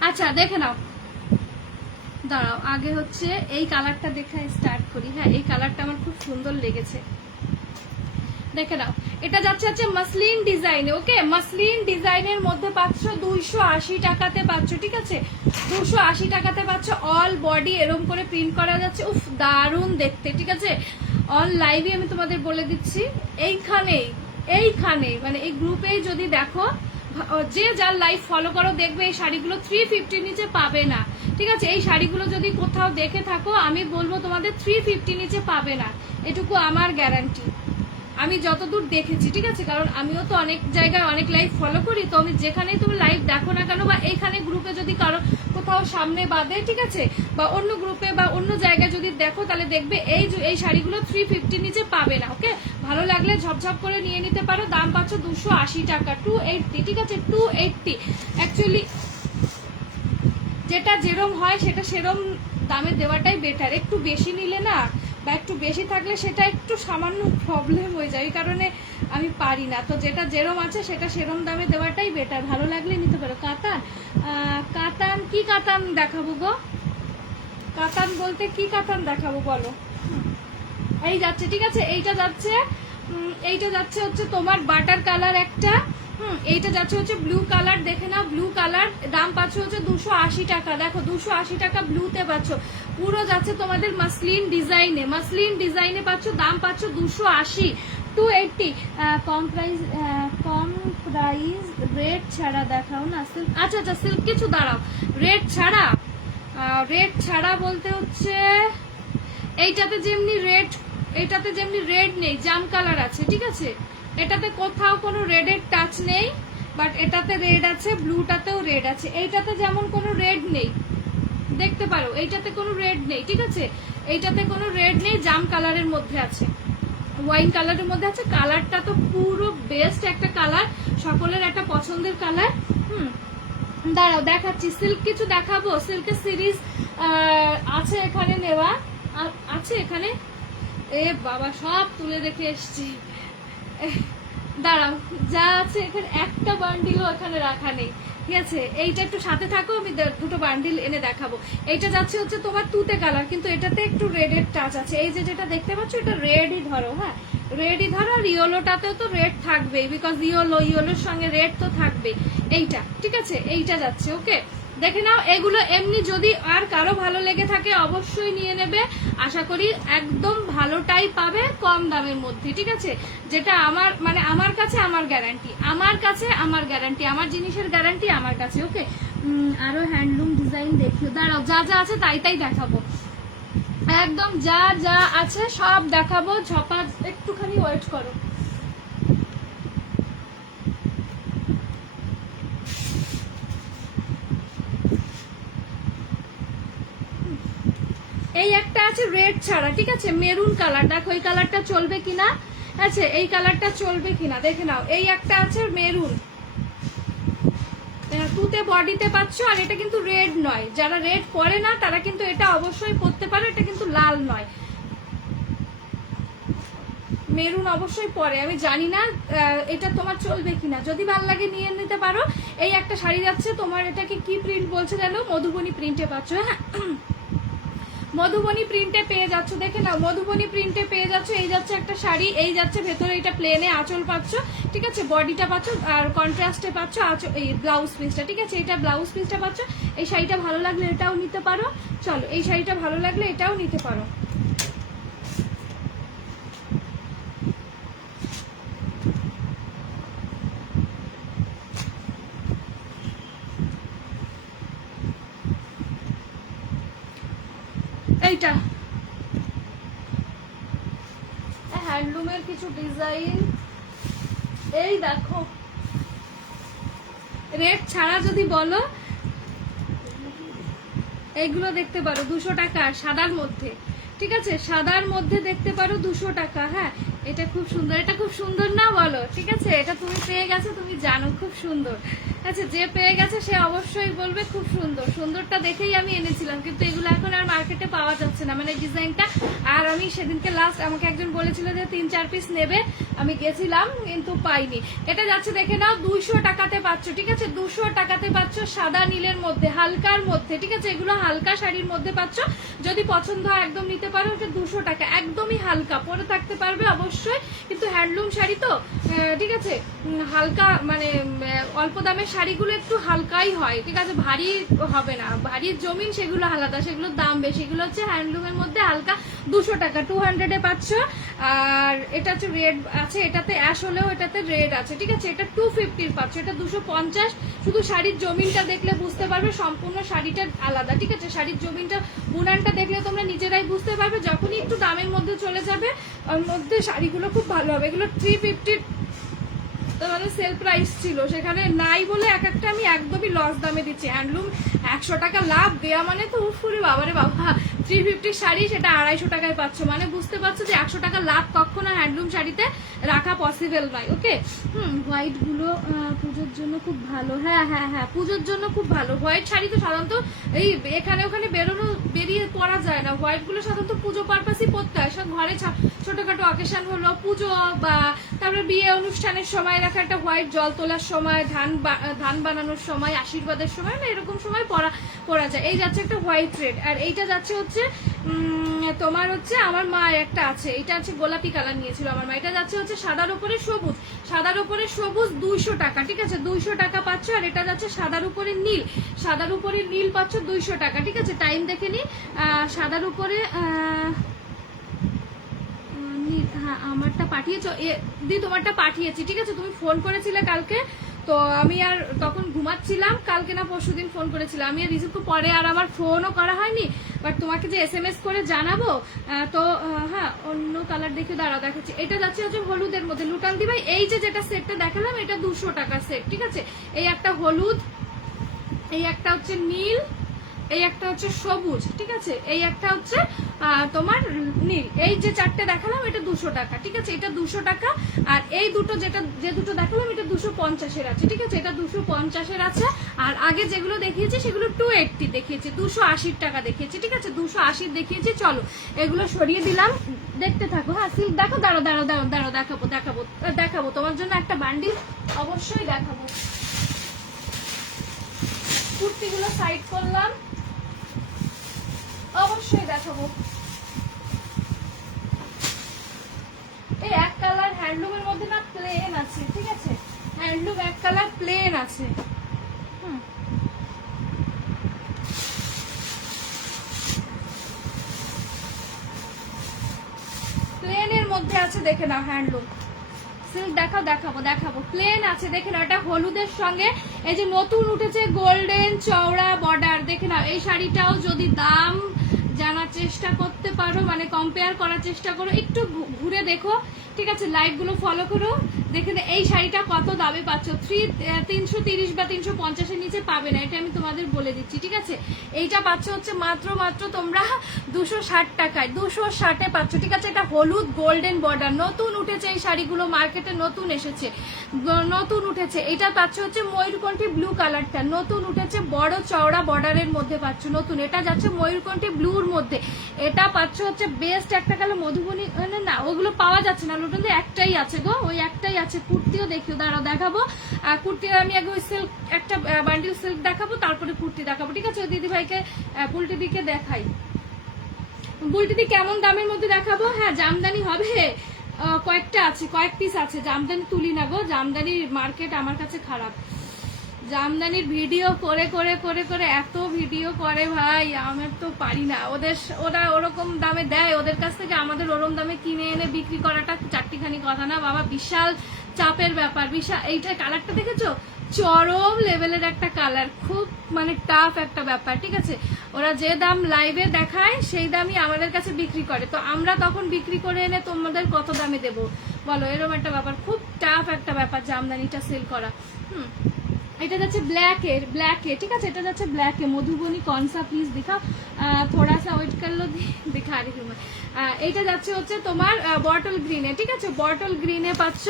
আচ্ছা দেখে নাও, দাঁড়াও আগে হচ্ছে এই কালারটা দেখে স্টার্ট করি। হ্যাঁ, এই কালারটা আমার খুব সুন্দর লেগেছে, দেখে নাও। এটা যাচ্ছে মাসলিন ডিজাইনে, ওকে, মাসলিন ডিজাইনের মধ্যে পাচ্ছ 280 টাকাতে পাচ্ছ, ঠিক আছে, 280 টাকাতে পাচ্ছ। অল বডি এরকম করে প্রিন্ট করা যাচ্ছে, উফ দারুণ দেখতে, ঠিক আছে। অন লাইভে আমি তোমাদের বলে দিচ্ছি, এইখানে মানে এই গ্রুপেই যদি দেখো, যে যার লাইভ ফলো করো, দেখবে এই শাড়িগুলো 350 নিচে পাবে না, ঠিক আছে। এই শাড়িগুলো যদি কোথাও দেখে থাকো, আমি বলবো তোমাদের 350 নিচে পাবে না, এটুকু আমার গ্যারান্টি, আমি যতদূর দেখেছি, ঠিক আছে, কারণ আমিও তো অনেক জায়গায় অনেক লাইভ ফলো করি, তো আমি যেখানেই তুমি লাইভ দেখো না কেন, বা এইখানে গ্রুপে যদি কারো কোথাও সামনে বাদে, ঠিক আছে, বা অন্য গ্রুপে বা অন্য জায়গায় যদি দেখো, তাহলে দেখবে এই শাড়িগুলো 350 নিচে পাবে না, ওকে। ভালো লাগলে ঝপঝপ করে নিয়ে নিতে পারো, দাম পাচ্ছ 280 টাকা, 280, ঠিক আছে, 280। অ্যাকচুয়ালি যেটা যেরম হয় সেটা সেরম দামে দেওয়াটাই বেটার। একটু বেশি নিলে না বা একটু বেশি থাকলে সেটা একটু সামান্য প্রবলেম হয়ে যায়, এই কারণে আমি পারি না। তো যেটা যেরম আছে সেটা সেরম দামে দেওয়াটাই বেটার। ভালো লাগলে নিতে পারো। কাতান, কাতান কি কাতান দেখাবো গো? কাতান বলতে কি কাতান দেখাবো বলো? এই যাচ্ছে, ঠিক আছে, এইটা যাচ্ছে, এইটা যাচ্ছে হচ্ছে তোমার বাটার কালার একটা, এইটা যাচ্ছে হচ্ছে ব্লু কালার। দেখে নাও, ব্লু কালার, দাম পাচ্ছ হচ্ছে 280 টাকা। দেখো 280 টাকা ব্লুতে পাচ্ছ, পুরো যাচ্ছে তোমাদের মাসলিন ডিজাইনে, মাসলিন ডিজাইনে পাচ্ছ, দাম পাচ্ছ 280, 280। কম প্রাইস, কম প্রাইস রেট ছাড়া দেখাও না সিল্ক। আচ্ছা আচ্ছা, সিল্ক কিছু দাঁড়াও, রেট ছাড়া, রেট ছাড়া বলতে হচ্ছে এইটাতে যেমনি রেড, এইটাতে যেমনি রেড নেই, জাম কালার আছে, ঠিক আছে, এটাতে কোথাও কোনো রেডের টাচ নেই, বাট এটাতে রেড আছে, ব্লুটাতেও রেড আছে। এইটাতে যেমন কোনো রেড নেই, দেখতে পারো, এইটাতে কোনো রেড নেই, ঠিক আছে, এইটাতে কোনো রেড নেই, জাম কালারের মধ্যে আছে, ওয়াইন কালারের মধ্যে আছে। কালারটা তো পুরো বেস্ট একটা কালার, সকলের একটা পছন্দের কালার। দাঁড়াও দেখাচ্ছি, সিল্ক কিছু দেখাবো, সিল্কের সিরিজ আছে এখানে নেওয়া, আছে এখানে, এ বাবা সব তুলে রেখে এসছি। দাঁড়াও, যা আছে এখানে একটা বান্ডিলও এখানে রাখা নেই, ঠিক আছে, এইটা একটু সাথে থাকো, আমি দুটো বান্ডিল এনে দেখাবো। এইটা যাচ্ছে হচ্ছে তোমার তুতে কালার, কিন্তু এটাতে একটু রেডের টাচ আছে। এই যে যেটা দেখতে পাচ্ছ এটা রেডই ধরো, হ্যাঁ রেডই ধরো, আর ইয়েলোটাতেও তো রেড থাকবেই, বিকজ ইয়েলোর সঙ্গে রেড তো থাকবে। এইটা ঠিক আছে, এইটা যাচ্ছে, ওকে দেখে নাও। এগুলো এমনি যদি আর কারো ভালো লেগে থাকে অবশ্যই নিয়ে নেবে, আশা করি একদম ভালোটাই পাবে কম দামের মধ্যে, ঠিক আছে, যেটা আমার মানে আমার কাছে আমার গ্যারান্টি, আমার কাছে আমার গ্যারান্টি, আমার জিনিসের গ্যারান্টি আমার কাছে, ওকে। আরো হ্যান্ডলুম ডিজাইন দেখিও, দাঁড়াও, যা যা আছে তাই তাই দেখাবো, একদম যা যা আছে সব দেখাবো, ঝপা একটুখানি ওয়েট করো। এই একটা আছে রেড ছাড়া, ঠিক আছে, মেরুন কালার, দেখো এই কালারটা চলবে কিনা, আচ্ছা এই কালারটা চলবে কিনা দেখে নাও। এই একটা আছে মেরুন, তুতে বডিতে পাচ্ছ, আর এটা কিন্তু রেড নয়, যারা রেড পরে না তারা কিন্তু এটা অবশ্যই পরতে পারো, এটা কিন্তু লাল নয়, মেরুন অবশ্যই পরে, আমি জানি না এটা তোমার চলবে কিনা, যদি ভালো লাগে নিয়ে নিতে পারো। এই একটা শাড়ি যাচ্ছে তোমার, এটাকে কি প্রিন্ট বলছে জানো, মধুবনী প্রিন্টে পাচ্ছ, হ্যাঁ মধুবনী প্রিন্টে পেয়ে যাচ্ছ, দেখে নাও মধুবনী প্রিন্টে পেয়ে যাচ্ছ। এই যাচ্ছে একটা শাড়ি, এই যাচ্ছে ভেতরে এটা প্লেনে আঁচল পাচ্ছ, ঠিক আছে, বডিটা পাচ্ছ, আর কন্ট্রাস্টে পাচ্ছ আঁচল, এই ব্লাউজ পিসটা, ঠিক আছে, এটা ব্লাউজ পিসটা পাচ্ছ। এই শাড়িটা ভালো লাগলে এটাও নিতে পারো, চলো এই শাড়িটা ভালো লাগলে এটাও নিতে পারো। এইটা হ্যান্ডলুমের কিছু ডিজাইন, এই দেখো রেট ছাড়া যদি বলো এইগুলো দেখতে পারো 200 টাকা সাদার মধ্যে, ঠিক আছে, সাদার মধ্যে দেখতে পারো 200 টাকা, হ্যাঁ এটা খুব সুন্দর, এটা খুব সুন্দর না বলো, ঠিক আছে, এটা তুমি পেয়ে গেছো, তুমি জানো খুব সুন্দর, আচ্ছা যে পেয়ে গেছে সে অবশ্যই বলবে খুব সুন্দর, সুন্দরটা দেখেই আমি এনেছিলাম, কিন্তু এগুলো এখন আর মার্কেটে পাওয়া যাচ্ছে না, মানে ডিজাইনটা। আর আমি সেদিনকে লাস্ট আমাকে একজন বলেছিল যে 3-4 পিস নেবে, আমি গেছিলাম কিন্তু পাইনি। এটা যাচ্ছে দেখে নাও 200 টাকাতে পাচ্ছ, ঠিক আছে, 200 টাকাতে পাচ্ছ, সাদা নীলের মধ্যে, হালকার মধ্যে, ঠিক আছে, এগুলো হালকা শাড়ির মধ্যে পাচ্ছ, যদি পছন্দ হয় একদম নিতে পারো। এটা 200 টাকা, একদমই হালকা, পরে থাকতে পারবে অবশ্যই, কিন্তু হ্যান্ডলুম শাড়ি তো, ঠিক আছে, হালকা মানে অল্প দামের শাড়িগুলো একটু হালকাই হয়, ঠিক আছে, ভারী হবে না, ভারী জমিন সেগুলো আলাদা, সেগুলোর দাম বেশি, এগুলো হচ্ছে হ্যান্ডলুমের মধ্যে হালকা 200 টাকা, 200-এ পাচ্ছ। আর এটা হচ্ছে রেড আছে, এটাতে অ্যাশ হলেও এটাতে রেড আছে, ঠিক আছে, এটা 250 পাচ্ছ, এটা 250। শুধু শাড়ির জমিনটা দেখলে বুঝতে পারবে সম্পূর্ণ শাড়িটা আলাদা, ঠিক আছে, শাড়ির জমিনটা বুনানটা দেখলে তোমরা নিজেরাই বুঝতে পারবে, যখনই একটু দামের মধ্যে চলে যাবে ওর মধ্যে শাড়িগুলো খুব ভালো হবে। এগুলো 350 মানে সেল প্রাইস ছিল, সেখানে নাই বলে এক একটা আমি একদমই লস দামে দিচ্ছি। হ্যান্ডলুম 100 টাকা লাভ দেওয়া মানে তো উফুরে বাবারে বাবা, 350 শাড়ি সেটা 250 টাকায় পাচ্ছ, মানে বুঝতে পারছো যে 100 টাকা লাভ কখনো হ্যান্ডলুম শাড়িতে রাখা পসিবল নয়। ওকে, হোয়াইট গুলো পুজোর জন্য খুব ভালো। হ্যাঁ হ্যাঁ হ্যাঁ, পুজোর জন্য খুব ভালো। হোয়াইট শাড়ি তো সাধারণত এই এখানে ওখানে বেরিয়ে পরা যায় না। হোয়াইট গুলো সাধারণত পুজো পারপাসই পরতে হয়। সব ঘরে ছোটখাটো অকেশন হলো, পুজো বা তারপরে বিয়ে অনুষ্ঠানের সময় রাখা একটা হোয়াইট, জল তোলার সময়, ধান বানানোর সময়, আশীর্বাদের সময় না, এরকম সময় পরা যায়। এই যাচ্ছে একটা হোয়াইট রেড, আর এইটা যাচ্ছে হচ্ছে তোমার হচ্ছে আমার মা একটা আছে, এটা আছে গোলাপি কালার নিয়েছিল আমার মা। এটা যাচ্ছে হচ্ছে সাদার উপরে সবুজ, সাদার উপরে সবুজ 200 টাকা, ঠিক আছে 200 টাকা পাচ্ছ। আর এটা যাচ্ছে সাদার উপরে নীল, সাদার উপরে নীল পাচ্ছ 200 টাকা, ঠিক আছে। টাইম দেখে নি, সাদার উপরে হ্যাঁ আমারটা পাঠিয়েছো দি, তোমারটা পাঠিয়েছি, ঠিক আছে। তুমি ফোন করেছিলে কালকে, তো আমি আর তখন ঘুমাচ্ছিলাম, কালকে না পরশুদিন ফোন করেছিলাম আমি, আর রিসিভ পরে আর আমার ফোনও করা হয়নি। বাট তোমাকে যে SMS করে জানাবো, তো হ্যাঁ অন্য কালার দেখে দাঁড়াও দেখাচ্ছি। এটা যাচ্ছে হচ্ছে হলুদের মধ্যে লুটান দি ভাই। এই যে যেটা সেটটা দেখালাম এটা 200 টাকা সেট, ঠিক আছে। এই একটা হলুদ, এই একটা হচ্ছে নীল, এই একটা হচ্ছে সবুজ, ঠিক আছে, এই একটা হচ্ছে তোমার নীল। এই যে চারটে দেখালাম এটা 200 টাকা, ঠিক আছে, এটা 200 টাকা। আর এই দুটো যে দুটো দেখালাম এটা 250-এর আছে, ঠিক আছে, এটা 250-এর আছে। আর আগে যেগুলো দেখিয়েছি সেগুলো 280 দেখিয়েছি, 280 টাকা দেখিয়েছি, ঠিক আছে, 280 দেখিয়েছি। চলো এগুলো সরিয়ে দিলাম, দেখতে থাকো। হ্যাঁ সিল্ক দেখো, দাঁড়াও দেখাবো তোমার জন্য একটা বান্ডিল অবশ্যই দেখাবো। কুর্তিগুলো সাইড করলাম, অবশ্যই দেখাবো। এই এক কালার হ্যান্ডলুমের মধ্যে না প্লেন আছে, ঠিক আছে, হ্যান্ডলুম এক কালার প্লেন আছে। প্লেনের মধ্যে আছে, দেখে নাও হ্যান্ডলুম। সিল্ক দেখাবো প্লেন আছে, দেখে নাও। এটা হলুদের সঙ্গে এই যে নতুন উঠেছে গোল্ডেন চওড়া বর্ডার, দেখে নাও। এই শাড়িটাও যদি দাম জানার চেষ্টা করতে পারো, মানে কম্পেয়ার করার চেষ্টা করো, একটু ঘুরে দেখো, ঠিক আছে, লাইভ গুলো ফলো করো, দেখে এই শাড়িটা কত দামে পাচ্ছ। 330 বা 350-এর নিচে পাবে না, এটা আমি তোমাদের বলে দিচ্ছি, ঠিক আছে। এইটা পাচ্ছ হচ্ছে মাত্র তোমরা 260 টাকায়, 260-এ পাচ্ছ, ঠিক আছে। এটা হলুদ গোল্ডেন বর্ডার, নতুন উঠেছে এই শাড়িগুলো, মার্কেটে নতুন এসেছে, নতুন উঠেছে। এটা পাচ্ছ হচ্ছে ময়ূরকণ্ঠী ব্লু কালারটা, নতুন উঠেছে, বড় চওড়া বর্ডারের মধ্যে পাচ্ছ নতুন। এটা যাচ্ছে ময়ূরকণ্ঠী ব্লুর মধ্যে, এটা পাচ্ছ হচ্ছে বেস্ট একটা কালার মধুবনী, না ওগুলো পাওয়া যাচ্ছে না, নতুন একটাই আছে গো, ওই একটাই আছে। কুর্তিও দেখিও, দাঁড়াও দেখাবো। কুর্তির আমি আগে ওই সিল্ক একটা বান্ডিল সিল্ক দেখাবো, তারপরে কুর্তি দেখাবো, ঠিক আছে। ওই দিদি ভাইকে বুলটি দিকে দেখাই, বুলটি দি কেমন দামের মধ্যে দেখাবো। হ্যাঁ জামদানি হবে, কয়েকটা আছে, কয়েক পিস আছে। জামদানি তুলি না গো, জামদানির মার্কেট আমার কাছে খারাপ। জামদানির ভিডিও করে করে করে করে এত ভিডিও করে ভাই, আমার তো পারি না। ওরা ওরকম দামে দেয়, ওদের কাছ থেকে আমাদের ওরকম দামে কিনে এনে বিক্রি করাটা চারটিখানি কথা না বাবা, বিশাল চাপের ব্যাপার। বিশাল, এইটা কালারটা দেখেছো, চরম লেভেলের একটা কালার, খুব মানে টাফ একটা ব্যাপার, ঠিক আছে। ওরা যে দাম লাইভে দেখায় সেই দামই আমাদের কাছে বিক্রি করে, তো আমরা তখন বিক্রি করে এনে তোমাদের কত দামে দেবো বলো, এরকম একটা ব্যাপার, খুব টাফ একটা ব্যাপার জামদানিটা সেল করা। এটা যাচ্ছে ব্ল্যাকে, ঠিক আছে, এটা যাচ্ছে ব্ল্যাকে মধুবনী। কনসা প্লিজ দিখা, থোড়া সা ওয়েট করলো, দিখা রি হুম। এইটা যাচ্ছে হচ্ছে তোমার বটল গ্রিনে, ঠিক আছে, বটল গ্রিনে পাচ্ছ,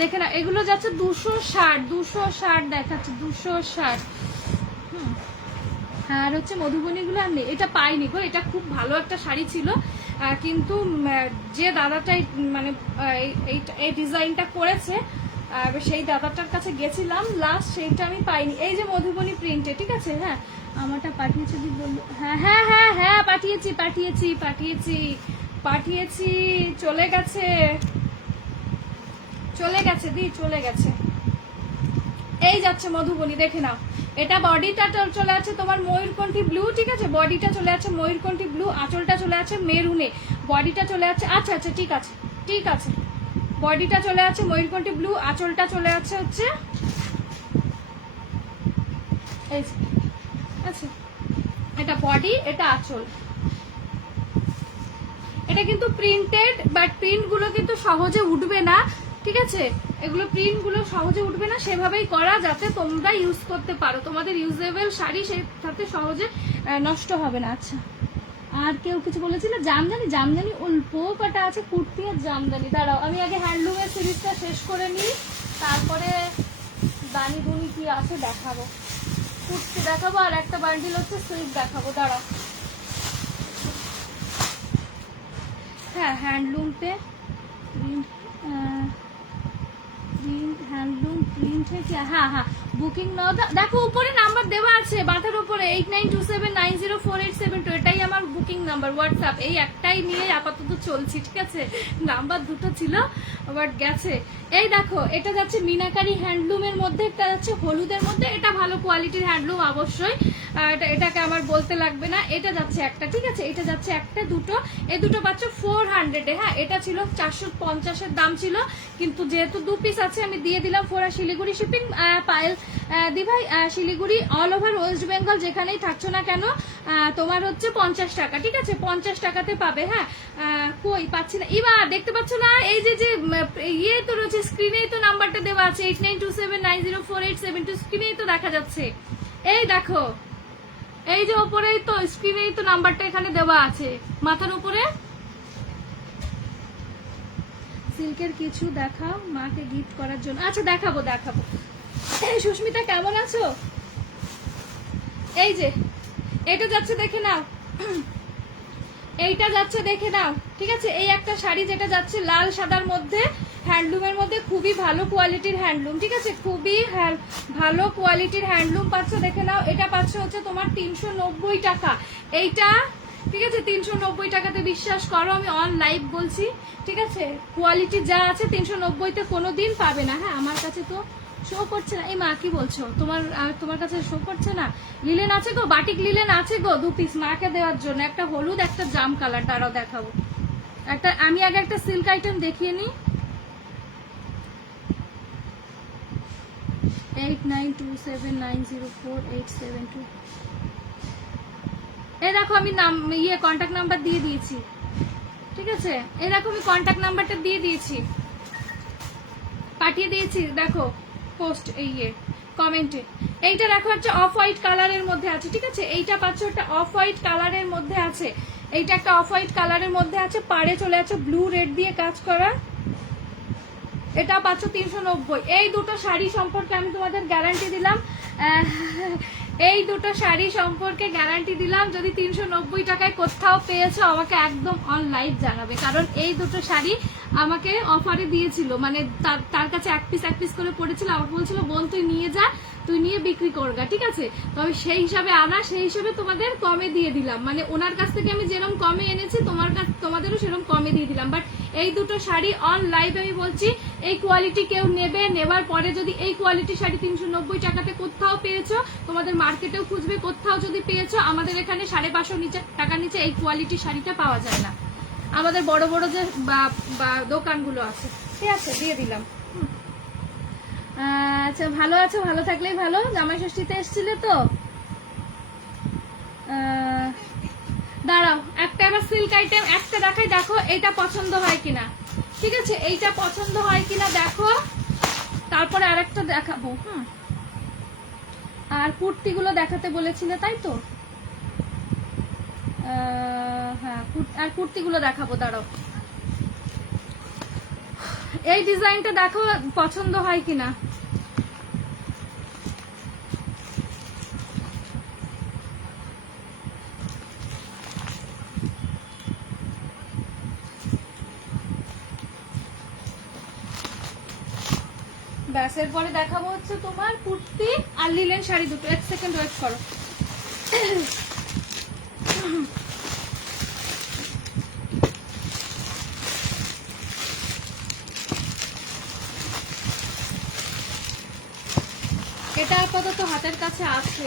দেখে না। এগুলো যাচ্ছে 260 দেখাচ্ছে, 260। আর হচ্ছে মধুবনীগুলো আর নেই, এটা পাইনি গো, এটা খুব ভালো একটা শাড়ি ছিল, কিন্তু যে দাদাটাই মানে এই ডিজাইনটা করেছে সেই দাদাটার কাছে গেছিলাম লাস্ট, সেইটা আমি পাইনি। এই যে মধুবনী প্রিন্টে, ঠিক আছে। হ্যাঁ আমারটা পাঠিয়েছে দি বললো, হ্যাঁ হ্যাঁ হ্যাঁ হ্যাঁ পাঠিয়েছি, চলে গেছে দি, চলে গেছে। এই যাচ্ছে মধুবনী, দেখে নাও। এটা বডিটা চলে আছে তোমার ময়ূরকণ্ঠী ব্লু, ঠিক আছে, বডিটা চলে আছে ময়ূরকণ্ঠী ব্লু, আঁচলটা চলে আছে মেরুনে, বডিটা চলে আছে, আচ্ছা ঠিক আছে, বডিটা চলে আছে ময়ূরকণ্ঠী ব্লু, আঁচলটা চলে আছে হচ্ছে এই আচ্ছা, এটা বডি, এটা আঁচল। এটা কিন্তু প্রিন্টেড, বাট প্রিন্ট গুলো কিন্তু সহজে উঠবে না, ঠিক আছে, এগুলো প্রিন্ট গুলো সহজে উঠবে না, সেভাবেই করা যাতে তোমরা ইউজ করতে পারো, তোমাদের ইউজেবল শাড়ি সাথে সহজে নষ্ট হবে না। আচ্ছা আর কেউ কিছু বলেছিল জামদানি, জামদানি অল্প কাটা আছে, কুর্তি আর জামদানি। দাঁড়াও আমি আগে হ্যান্ডলুমের সিরিজটা শেষ করে নিই, তারপরে দানি দুনি কি আছে দেখাবো। কুর্তি দেখাবো আর একটা বান্ডিল হচ্ছে সিল্ক দেখাবো। দাঁড়াও, হ্যাঁ হ্যান্ডলুমতে হ্যান্ডলুম প্রিন্ট है क्या? हाँ हाँ বুকিং নাও। দেখো উপরে নাম্বার দেওয়া আছে বাটার উপরে 8927904872, এটাই আমার বুকিং নাম্বার হোয়াটসঅ্যাপ। এই একটাই নিয়ে আপাতত চলছি, ঠিক আছে? নাম্বার দুটো ছিল বাট গেছে। এই দেখো এটা যাচ্ছে মিনাকারি হ্যান্ডলুমের মধ্যে, একটা যাচ্ছে হলুদের মধ্যে। এটা ভালো কোয়ালিটির হ্যান্ডলুম অবশ্যই, এটাকে আমার বলতে লাগবে না। এটা যাচ্ছে একটা, ঠিক আছে? এটা যাচ্ছে একটা, দুটো, এই দুটো পাচ্ছ 400-এ। হ্যাঁ এটা ছিল 450-এর দাম ছিল, কিন্তু যেহেতু 2 পিস আছে আমি দিয়ে দিলাম 4। আর শিলিগুড়ি শিপিং পায়েল দি ভাই, Siliguri all over West Bengal যেখানেই থাকছো না কেন তোমার হচ্ছে 50 টাকা, ঠিক আছে? 50 টাকাতে পাবে। হ্যাঁ কই পাচ্ছি না, এবার দেখতে পাচ্ছ না? এই যে ইয়ে তো রয়েছে স্ক্রিনেই তো নাম্বারটা দেওয়া আছে 8927904872, স্ক্রিনেই তো দেখা যাচ্ছে। এই দেখো এই যে ওপরেই তো স্ক্রিনেই তো নাম্বারটা এখানে দেওয়া আছে মাথার উপরে। সিল্কের কিছু দেখাও মাকে গিফট করার জন্য। আচ্ছা দেখাবো দেখাবো। সুস্মিতা কেমন আছো? এই যে এটা যাচ্ছে দেখে নাও, এইটা যাচ্ছে দেখে নাও, ঠিক আছে? এই একটা শাড়ি যেটা যাচ্ছে লাল সাদার মধ্যে, হ্যান্ডলুমের মধ্যে, খুবই ভালো কোয়ালিটির হ্যান্ডলুম, ঠিক আছে? খুবই ভালো কোয়ালিটির হ্যান্ডলুম পাচ্ছ, দেখে নাও। এটা পাচ্ছ হচ্ছে তোমার 390 টাকা এইটা, ঠিক আছে? 390 টাকাতে বিশ্বাস করো, আমি অন লাইভ বলছি, ঠিক আছে? কোয়ালিটি যা আছে 390-তে কোনোদিন পাবে না। হ্যাঁ আমার কাছে তো শো করছে না। এই মা কি বলছো? তোমার কাছে শো করছে না? লিলেন আছে গো, বাটিক লিলেন আছে গো 2 পিস মাকে দেওয়ার জন্য, একটা হলুদ একটা জাম কালার। তারাও দেখাবো একটা, আমি আগে একটা সিল্ক আইটেম দেখিয়ে নিই। 8927904872। এই দেখো আমি নাম কন্ট্যাক্ট নাম্বার দিয়ে দিয়েছি, ঠিক আছে? এই দেখো আমি কন্ট্যাক্ট নাম্বারটা দিয়ে দিয়েছি, পাঠিয়ে দিয়েছি, দেখো পোস্ট কমেন্টে। এইটা দেখো হচ্ছে অফ হোয়াইট কালারের মধ্যে আছে, ঠিক আছে? এইটা পাচ্ছ একটা অফ হোয়াইট কালারের মধ্যে আছে, এইটা একটা অফ হোয়াইট কালারের মধ্যে আছে, পাড়ে চলে আছে ব্লু রেড দিয়ে কাজ করা। এটা পাচ্ছ 390। এই দুটো শাড়ি সম্পর্কে আমি তোমাদের গ্যারান্টি দিলাম, এই দুটো শাড়ি সম্পর্কে গ্যারান্টি দিলাম, যদি 390 টাকায় কোথাও পেয়েছো আমাকে একদম অন লাইভ জানাবে, কারণ এই দুটো শাড়ি আমাকে অফারে দিয়েছিল, মানে তার কাছে এক পিস করে পড়েছিল, আমাকে বলছিল বোন তুই নিয়ে যা, তুই নিয়ে বিক্রি করগা, ঠিক আছে? তবে সেই হিসাবে আনা, সেই হিসাবে তোমাদের কমে দিয়ে দিলাম, মানে ওনার কাছ থেকে আমি যেরকম কমে এনেছি তোমাদেরও সেরকম কমে দিয়ে দিলাম। বাট এই দুটো শাড়ি অন লাইভ আমি বলছি, এই কোয়ালিটি কেউ নেবে, নেবার পরে যদি এই কোয়ালিটি শাড়ি 390 টাকাতে কোথাও পেয়েছো, তোমাদের মার্কেটেও খুঁজবে, কোথাও যদি পেয়েছো, আমাদের এখানে 550 টাকার নিচে এই কোয়ালিটি শাড়িটা পাওয়া যায় না, আমাদের বড় বড় যে দোকানগুলো আছে, ঠিক আছে? দিয়ে দিলাম। আচ্ছা ভালো আছো, ভালো থাকলেই ভালো। জামাই ষষ্ঠীতে এসেছিলে তো? দাঁড়াও একটা এবার সিল্ক আইটেম একটা দেখাই, দেখো এইটা পছন্দ হয় কিনা, ঠিক আছে? এইটা পছন্দ হয় কিনা দেখো, তারপরে আরেকটা দেখাবো। আর কুর্তিগুলো দেখাতে বলেছিলে তাই তো? হ্যাঁ আর কুর্তিগুলো দেখাবো, দাঁড়াও। এই ডিজাইনটা দেখো পছন্দ হয় কিনা। ব্যাসের পরে দেখাবো হচ্ছে তোমার কুর্তি আর লিলেন শাড়ি দুটো। 1 সেকেন্ড ওয়েট করো। এটা আপাতত হাতের কাছে আছে।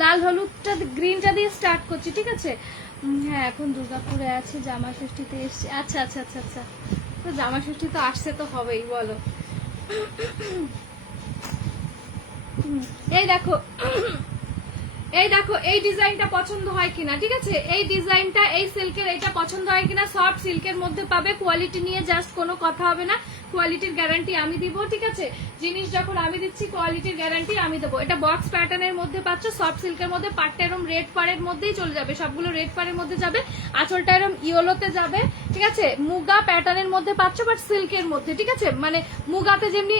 লাল হলুদটা গ্রিনটা দিয়ে স্টার্ট করছি, ঠিক আছে? হ্যাঁ এখন দুর্গাপুরে আছে, জামা ষষ্ঠীতে এসছে। আচ্ছা আচ্ছা আচ্ছা আচ্ছা, তো জামা ষষ্ঠী তো আসছে তো হবেই, বলো। এই দেখো এই দেখো এই ডিজাইনটা পছন্দ হয় কিনা, ঠিক আছে, এই ডিজাইনটা এই সিল্কের এটা পছন্দ হয় কিনা। সফট সিল্কের মধ্যে পাবে, কোয়ালিটি নিয়ে জাস্ট কোনো কথা হবে না, কোয়ালিটির গ্যারান্টি আমি দিব, ঠিক আছে। জিনিস যখন আমি দিচ্ছি কোয়ালিটির গ্যারান্টি আমি দেবো। এটা বক্স প্যাটার্নের মধ্যে পাচ্ছ, সফট সিল্কের মধ্যে, পাটটা এরকম রেড পাড়ের মধ্যেই চলে যাবে, সবগুলো রেড পাড়ের মধ্যে যাবে, আঁচলটা এরকম ইয়েলোতে যাবে, ঠিক আছে। মুগা প্যাটার্নের মধ্যে পাচ্ছ বাট সিল্কের মধ্যে, ঠিক আছে। মানে মুগাতে যেমনি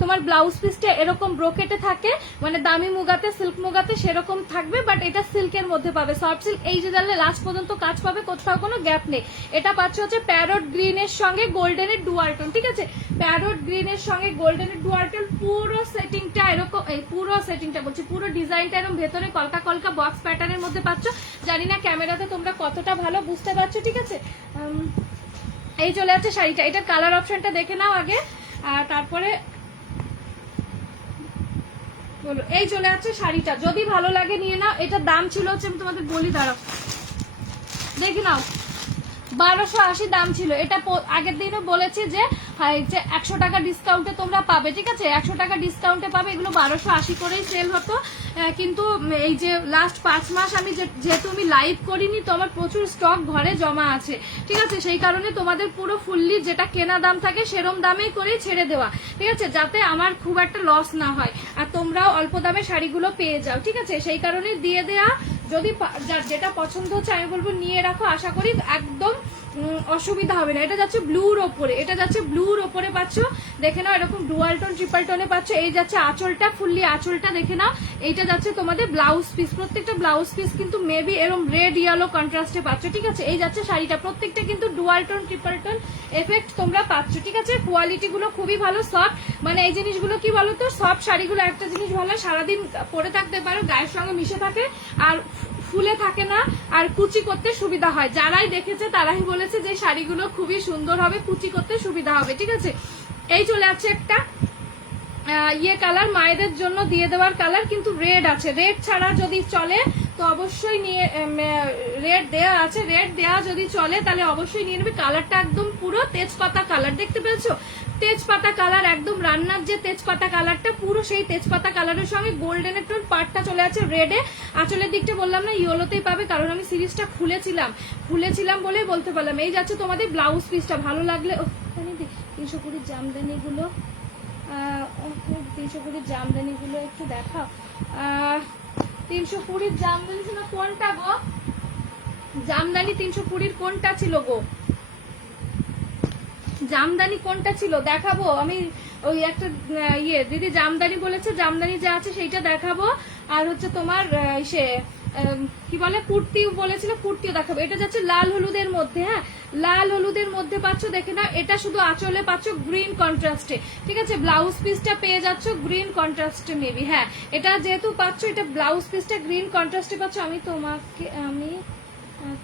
তোমার ব্লাউজ পিসটা এরকম ব্রোকেটে থাকে, মানে দামি মুগাতে সিল্ক মুগাতে সেরকম থাকবে, বাট এটা সিল্কের মধ্যে পাবে, সফট সিল্ক। এই যে জানলে লাস্ট পর্যন্ত কাজ পাবে, কোথাও কোনো গ্যাপ নেই। এটা পাচ্ছ হচ্ছে প্যারট গ্রিনের সঙ্গে গোল্ডেনের ডুয়াল টোন, ঠিক আছে, প্যারট গ্রিনের সঙ্গে গোল্ডেনের ডুয়াল টোন। পুরো সেটিংটা এরকম, এই পুরো সেটিংটা বলছি, পুরো ডিজাইনটা এরকম ভেতরে কলকা কলকা বক্স প্যাটার্নের মধ্যে পাচ্ছ। জানি না ক্যামেরাতে তোমরা কতটা ভালো বুঝতে পারছো, ঠিক আছে। এই চলে যাচ্ছে শাড়িটা, এটার কালার অপশনটা দেখে নাও আগে, আর তারপরে বলো। এই চলে যাচ্ছে শাড়িটা, যদি ভালো লাগে নিয়ে নাও। এটার দাম ছিল হচ্ছে, আমি তোমাদের বলি, দাঁড়াও দেখে নাও, 1280 দাম ছিল। এটা আগের দিনও বলেছি যে 100 টাকা ডিসকাউন্টে তোমরা পাবে, ঠিক আছে, 100 টাকা ডিসকাউন্টে পাবে। এগুলো 1280 করেই সেল হতো, কিন্তু এই যে লাস্ট 5 মাস আমি যেহেতু আমি লাইভ করিনি, তো আমার প্রচুর স্টক ঘরে জমা আছে, ঠিক আছে, সেই কারণে তোমাদের পুরো ফুললি যেটা কেনা দাম থাকে সেরম দামেই করেই ছেড়ে দেওয়া, ঠিক আছে, যাতে আমার খুব একটা লস না হয় আর তোমরাও অল্প দামে শাড়িগুলো পেয়ে যাও, ঠিক আছে, সেই কারণে দিয়ে দেয়া। যদি যেটা পছন্দ হচ্ছে আমি বলবো নিয়ে রাখো, আশা করি একদম অসুবিধা হবে না। এটা যাচ্ছে ব্লুর ওপরে, এটা যাচ্ছে ব্লুর ওপরে পাচ্ছ, দেখে নাও, এরকম ডুয়াল টোন ট্রিপল টোনে পাচ্ছ। এই যাচ্ছে আঁচলটা, ফুললি আঁচলটা দেখে নাও। এইটা যাচ্ছে তোমাদের ব্লাউজ পিস, প্রত্যেকটা ব্লাউজ পিস কিন্তু মেবি এরকম রেড ইয়েলো কন্ট্রাস্টে পাচ্ছ, ঠিক আছে। এই যাচ্ছে শাড়িটা, প্রত্যেকটা কিন্তু dual tone triple tone effect তোমরা পাচ্ছ, ঠিক আছে। কোয়ালিটি গুলো খুবই ভালো, সফট, মানে এই জিনিসগুলো কি বলতো, সফট শাড়িগুলো একটা জিনিস ভালো, সারাদিন পরে থাকতে পারো, গায়ের সঙ্গে মিশে থাকে আর ফুলে থাকে না, আর কুচি করতে সুবিধা হয়। যারাই দেখেছে তারাই বলেছে যে শাড়িগুলো খুবই সুন্দর হবে, কুচি করতে সুবিধা হবে, ঠিক আছে। এই চলে যাচ্ছে একটা ইয়ে কালার, মায়েদের জন্য দিয়ে দেওয়ার কালার, কিন্তু রেড আছে, রেড ছাড়া যদি চলে তো অবশ্যই নিয়ে, রেড দেয়া আছে, রেড দেয়া যদি চলে তাহলে অবশ্যই নিয়ে নেবে। কালারটা একদম পুরো তেজপাতা কালার, দেখতে পেয়েছো, তেজপাতা কালার, একদম রান্নার যে তেজপাতা কালারটা, পুরো সেই তেজপাতা কালারের সঙ্গে গোল্ডেনের টোন, পাটটা চলে আছে রেডে। আঁচলের দিকটা বললাম না ইয়েলোতেই পাবে, কারণ আমি সিরিজটা খুলেছিলাম বলেই বলতে পারলাম। এই যাচ্ছে তোমাদের ব্লাউজ পিসটা, ভালো লাগলে 320 জামদানি গুলো, 320 জামদানি গুলো একটু দেখাও। 320 জামদানি ছিল কোনটা গো, জামদানি 320 কোনটা ছিল গো, জামদানি কোনটা ছিল দেখাবো আমি। ওই একটা ইয়ে দিদি জামদানি বলেছে, জামদানি যা আছে সেইটা দেখাবো। আর হচ্ছে তোমার সে কি বলে কুর্তি বলেছিল, কুর্তিও দেখাবো। এটা যাচ্ছে লাল হলুদের মধ্যে, হ্যাঁ লাল হলুদের মধ্যে পাচ্ছ, দেখে না, এটা শুধু আঁচলে পাচ্ছ গ্রিন কন্ট্রাস্টে, ঠিক আছে। ব্লাউজ পিসটা পেয়ে যাচ্ছ গ্রিন কন্ট্রাস্টে মেবি, হ্যাঁ এটা যেহেতু পাচ্ছ, এটা ব্লাউজ পিসটা গ্রিন কন্ট্রাস্টে পাচ্ছ।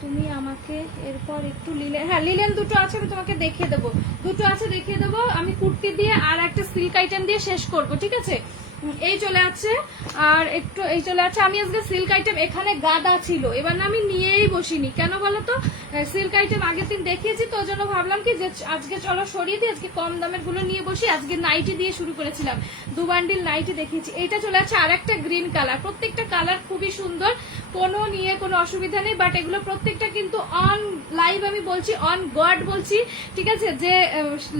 তুমি আমাকে এরপর একটু লিলেন, হ্যাঁ লিলেন দুটো আছে, আমি তোমাকে দেখিয়ে দেবো, দুটো আছে দেখিয়ে দেবো। আমি কুর্তি দিয়ে আর একটা সিল্ক আইটেম দিয়ে শেষ করবো, ঠিক আছে। এই চলে আছে, আর একটু এই চলে আছে। আমি আজকে সিল্ক আইটেম এখানে গাদা ছিল, এবার না আমি নিয়েই বসিনি, কেন বলো তো, সিল্ক আইটেম আগের দিন দেখিয়েছি তো, ওই জন্য ভাবলাম কি যে আজকে চলো সরিয়ে দিই, আজকে কম দামের গুলো নিয়ে বসি। আজকে নাইটি দিয়ে শুরু করেছিলাম, 2 বান্ডিল নাইটি দেখিয়েছি। এইটা চলে আছে আর একটা গ্রিন কালার, প্রত্যেকটা কালার খুবই সুন্দর, কোনো নিয়ে কোনো অসুবিধা নেই, বাট এগুলো প্রত্যেকটা কিন্তু অন লাইভ আমি বলছি, অন গড বলছি, ঠিক আছে, যে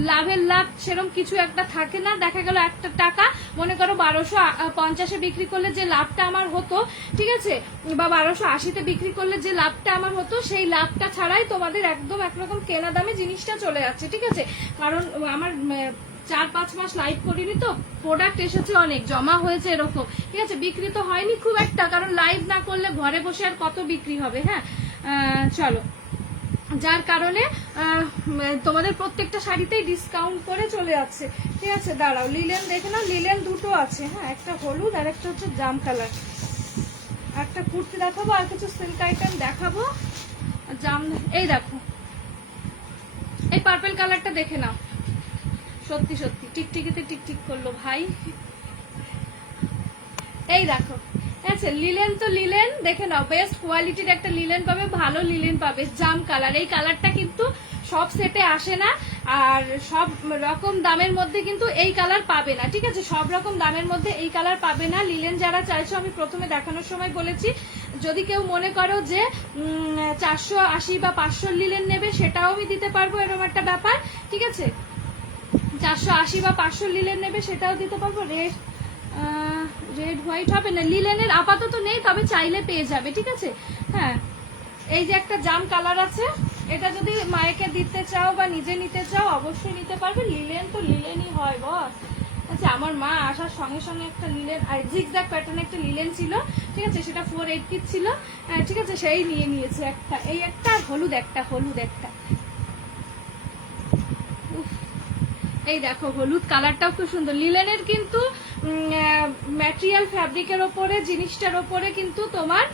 লাভের লাভ সেরকম কিছু একটা থাকে না। দেখা গেল একটা টাকা মনে করো 1250-এ বিক্রি করলে যে লাভটা আমার হতো, ঠিক আছে, বা 1280-তে বিক্রি করলে যে লাভটা আমার হতো, সেই লাভটা ছাড়াই তোমাদের একদম একরকম কেনা দামে জিনিসটা চলে যাচ্ছে, ঠিক আছে। কারণ আমার 4-5 মাস লাইভ করিনি তো, প্রোডাক্ট এসেছে অনেক, জমা হয়েছে এরকম, ঠিক আছে, বিক্রি তো হয়নি খুব একটা, কারণ লাইভ না করলে ঘরে বসে আর কত বিক্রি হবে, হ্যাঁ চলো, যার কারণে তোমাদের প্রত্যেকটা শাড়িতেই ডিসকাউন্ট করে চলে যাচ্ছে, ঠিক আছে। দাঁড়াও লিলেন দেখে নাও, লিলেন দুটো আছে, হ্যাঁ একটা হলুদ আর একটা হচ্ছে জাম কালার। একটা কুর্তি দেখাবো আর কিছু সিল্ক আইটেম দেখাবো। জাম, এই দেখো এই পার্পল কালারটা দেখে নাও, সত্যি সত্যি টিকটিকিতে টিকটিক করলো ভাই, এই দেখো, আচ্ছা লিলেন তো লিলেন দেখে নাও, বেস্ট কোয়ালিটির একটা লিলেন পাবে, ভালো লিলেন পাবে, জাম কালার। এই কালারটা কিন্তু সব সেটে আসে না, আর সব রকম দামের মধ্যে কিন্তু এই কালার পাবে না, ঠিক আছে? সব রকম দামের মধ্যে এই কালার পাবে না। লিলেন যারা চাইছো, আমি প্রথমে দেখানোর সময় বলেছি, যদি কেউ মনে করো যে 480 বা 500 লিলেন নেবে, সেটাও আমি দিতে পারবো, এরকম একটা ব্যাপার, ঠিক আছে? 480 বা 500 লিলেন নেবে, সেটাও দিতে পারবো। রেড হোয়াইট হবে না, লিলেনের আপাতত নেই, তবে চাইলে পেয়ে যাবে, ঠিক আছে? হ্যাঁ, এই যে একটা জাম কালার আছে, এটা যদি মায়েকে দিতে চাও বা নিজে নিতে চাও অবশ্যই নিতে পারবে। লিলেন তো লিলেনই হয় বস। আচ্ছা, আমার মা আসার সঙ্গে সঙ্গে একটা লিলেন আর জিগজ্যাগ প্যাটার্নে একটা লিলেন ছিল, ঠিক আছে? সেটা 480 ছিল, ঠিক আছে? সেই নিয়ে নিয়েছে একটা, এই একটা হলুদ একটা, হলুদ একটা। এই দেখো হলুদ কালারটাও খুব সুন্দর। লিলেনের কিন্তু ম্যাটেরিয়াল ফ্যাব্রিকের ওপরে, জিনিসটার ওপরে কিন্তু তোমার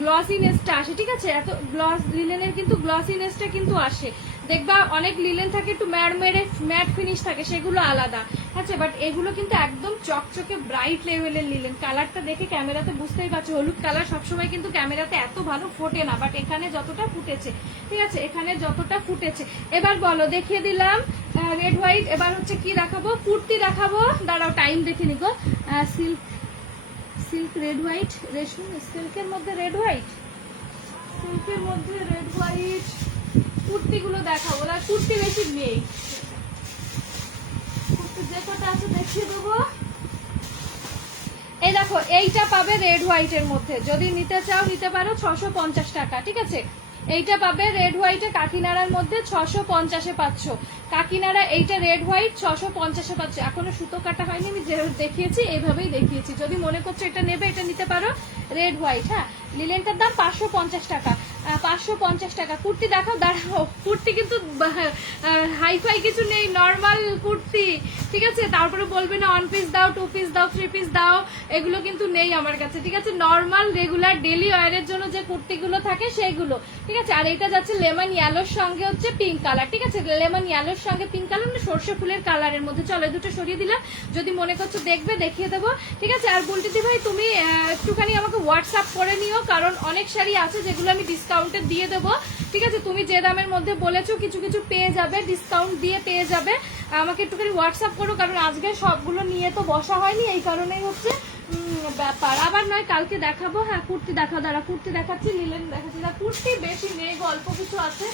গ্লসিনেসটা আসে, ঠিক আছে? এত গ্লস লিলেনের কিন্তু গ্লসিনেসটা কিন্তু আসে। দেখবা অনেক লিলেন থাকে একটু ম্যাট ফিনিশ থাকে, সেগুলো আলাদা, আচ্ছা? বাট এগুলো কিন্তু একদম চকচকে ব্রাইট লেভেলের লিলেন। কালারটা দেখে ক্যামেরাতে বুঝতেই পারছো, হলুদ কালার সবসময় কিন্তু ক্যামেরাতে এত ভালো ফোটে না, বাট এখানে যতটা ফুটেছে, ঠিক আছে? এখানে যতটা ফুটেছে। এবার বলো, দেখিয়ে দিলাম রেড হোয়াইট, এবার হচ্ছে কি দেখাবো? কুর্তি দেখাবো, দাঁড়াও টাইম দেখে নিগো। সিল্ক রেড হোয়াইট, রেশম সিল্কের মধ্যে রেড হোয়াইট, সিল্কের মধ্যে রেড হোয়াইট কুর্তিগুলো দেখাবো। আর কুর্তি বেশি নেই, কুর্তি যে কটা আছে দেখিয়ে দেবো। এই দেখো, এইটা পাবে রেড হোয়াইটের মধ্যে, যদি নিতে চাও নিতে পারো, 650 টাকা, ঠিক আছে? এইটা পাবে রেড হোয়াইটে কাকিনাড়ার মধ্যে 650-এ পাচ্ছ। কাকিনাড়া এইটা রেড হোয়াইট 650-এ পাচ্ছ। এখনো সুতো কাটা হয়নি, আমি যে দেখিয়েছি এইভাবেই দেখিয়েছি। যদি মনে করছো এটা নেবে, এটা নিতে পারো, রেড হোয়াইট। হ্যাঁ, লিলেনটার দাম 550 টাকা, 550 টাকা। কুর্তি দেখো, দাঁড়াও, কুর্তি কিন্তু হাইফাই কিছু নেই, নর্মাল কুর্তি, ঠিক আছে? তারপরে বলবে না 1 পিস দাও, 2 পিস দাও, 3 পিস দাও, এগুলো কিন্তু নেই আমার কাছে, ঠিক আছে? নর্মাল রেগুলার ডেলি ওয়ারের জন্য যে কুর্তিগুলো থাকে সেগুলো, ঠিক আছে? আর এটা যাচ্ছে লেমন ইয়েলোর সঙ্গে হচ্ছে পিঙ্ক কালার, ঠিক আছে? লেমন ইয়েলোর সঙ্গে পিঙ্ক কালার, মানে সর্ষে ফুলের কালারের মধ্যে। চলো, এই দুটো সরিয়ে দিলাম, যদি মনে করছো দেখবে, দেখিয়ে দেবো, ঠিক আছে? আর বুলটিদি ভাই, তুমি একটুখানি আমাকে হোয়াটসঅ্যাপ করে নিও, কারণ অনেক শাড়ি আছে যেগুলো আমি ডিসকাউন্টে দিয়ে দেবো, ঠিক আছে? তুমি যে দামের মধ্যে বলেছো কিছু কিছু পেয়ে যাবে, ডিসকাউন্ট দিয়ে পেয়ে যাবে। আমাকে একটুখানি হোয়াটসঅ্যাপ করো, কারণ আজকে সবগুলো নিয়ে তো বসা হয়নি, এই কারণেই হচ্ছে ব্যাপার। আবার নয় কালকে দেখাবো। হ্যাঁ, কুর্তি দেখা, দাঁড়া কুর্তি দেখাচ্ছি, লিলেন দেখাচ্ছি না। কুর্তি বেশি নেই, অল্প কিছু আছে।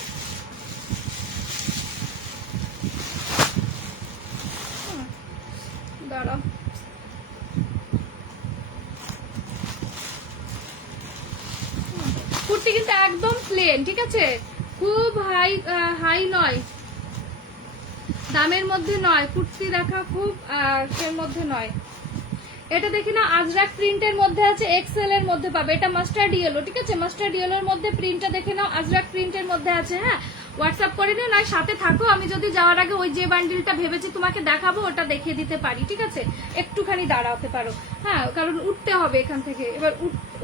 দাঁড়াও, কুর্তি কিন্তু একদম প্লেন, ঠিক আছে? খুব হাই নয়, দামের মধ্যে নয়। কুর্তি দেখা খুব এর মধ্যে নয়। এটা দেখি না, আজরাক প্রিন্টের মধ্যে আছে, এক্সেল এর মধ্যে পাবে। এটা মাস্টার্ড ইয়েলো, ঠিক আছে? মাস্টার্ড ইয়েলোর মধ্যে প্রিন্টটা দেখে নাও, আজরাক প্রিন্টের মধ্যে আছে। হ্যাঁ, হোয়াটসঅ্যাপ করে নিও, নয় সাথে থাকো, আমি যদি যাওয়ার আগে ওই যে বান্ডিলটা ভেবেছি তোমাকে দেখাবো ওটা দেখিয়ে দিতে পারি, ঠিক আছে? একটুখানি দাঁড়াতে পারো, হ্যাঁ, কারণ উঠতে হবে এখান থেকে। এবার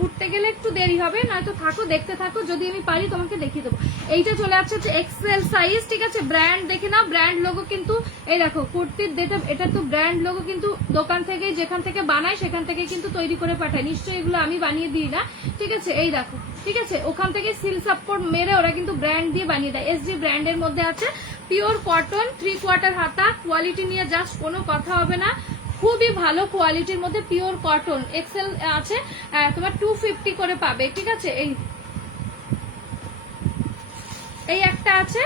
উঠতে গেলে একটু দেরি হবে, নয়তো থাকো, দেখতে থাকো, যদি আমি পারি তোমাকে দেখিয়ে দেবো। এইটা চলে আসছে হচ্ছে এক্সেল সাইজ, ঠিক আছে? ব্র্যান্ড দেখে নাও, ব্র্যান্ড লোগো কিন্তু এই দেখো কুর্তির এটা তো ব্র্যান্ড লোগো, কিন্তু দোকান থেকে যেখান থেকে বানায় সেখান থেকে কিন্তু তৈরি করে পাঠায়, নিশ্চয়ই এগুলো আমি বানিয়ে দিই না, ঠিক আছে? এই দেখো, ঠিক আছে? ওখান থেকে সিল সাপোর্ট মেরে ওরা কিন্তু ব্র্যান্ড দিয়ে বানিয়ে দেয়। এসজি ব্র্যান্ডের মধ্যে আছে, পিওর কটন, 3/4 হাতা, কোয়ালিটি নিয়ে জাস্ট কোনো কথা হবে না, খুবই ভালো কোয়ালিটির মধ্যে পিওর কটন। এক্সেল আছে, তোমার 250 করে পাবে, ঠিক আছে? এই একটা আছে,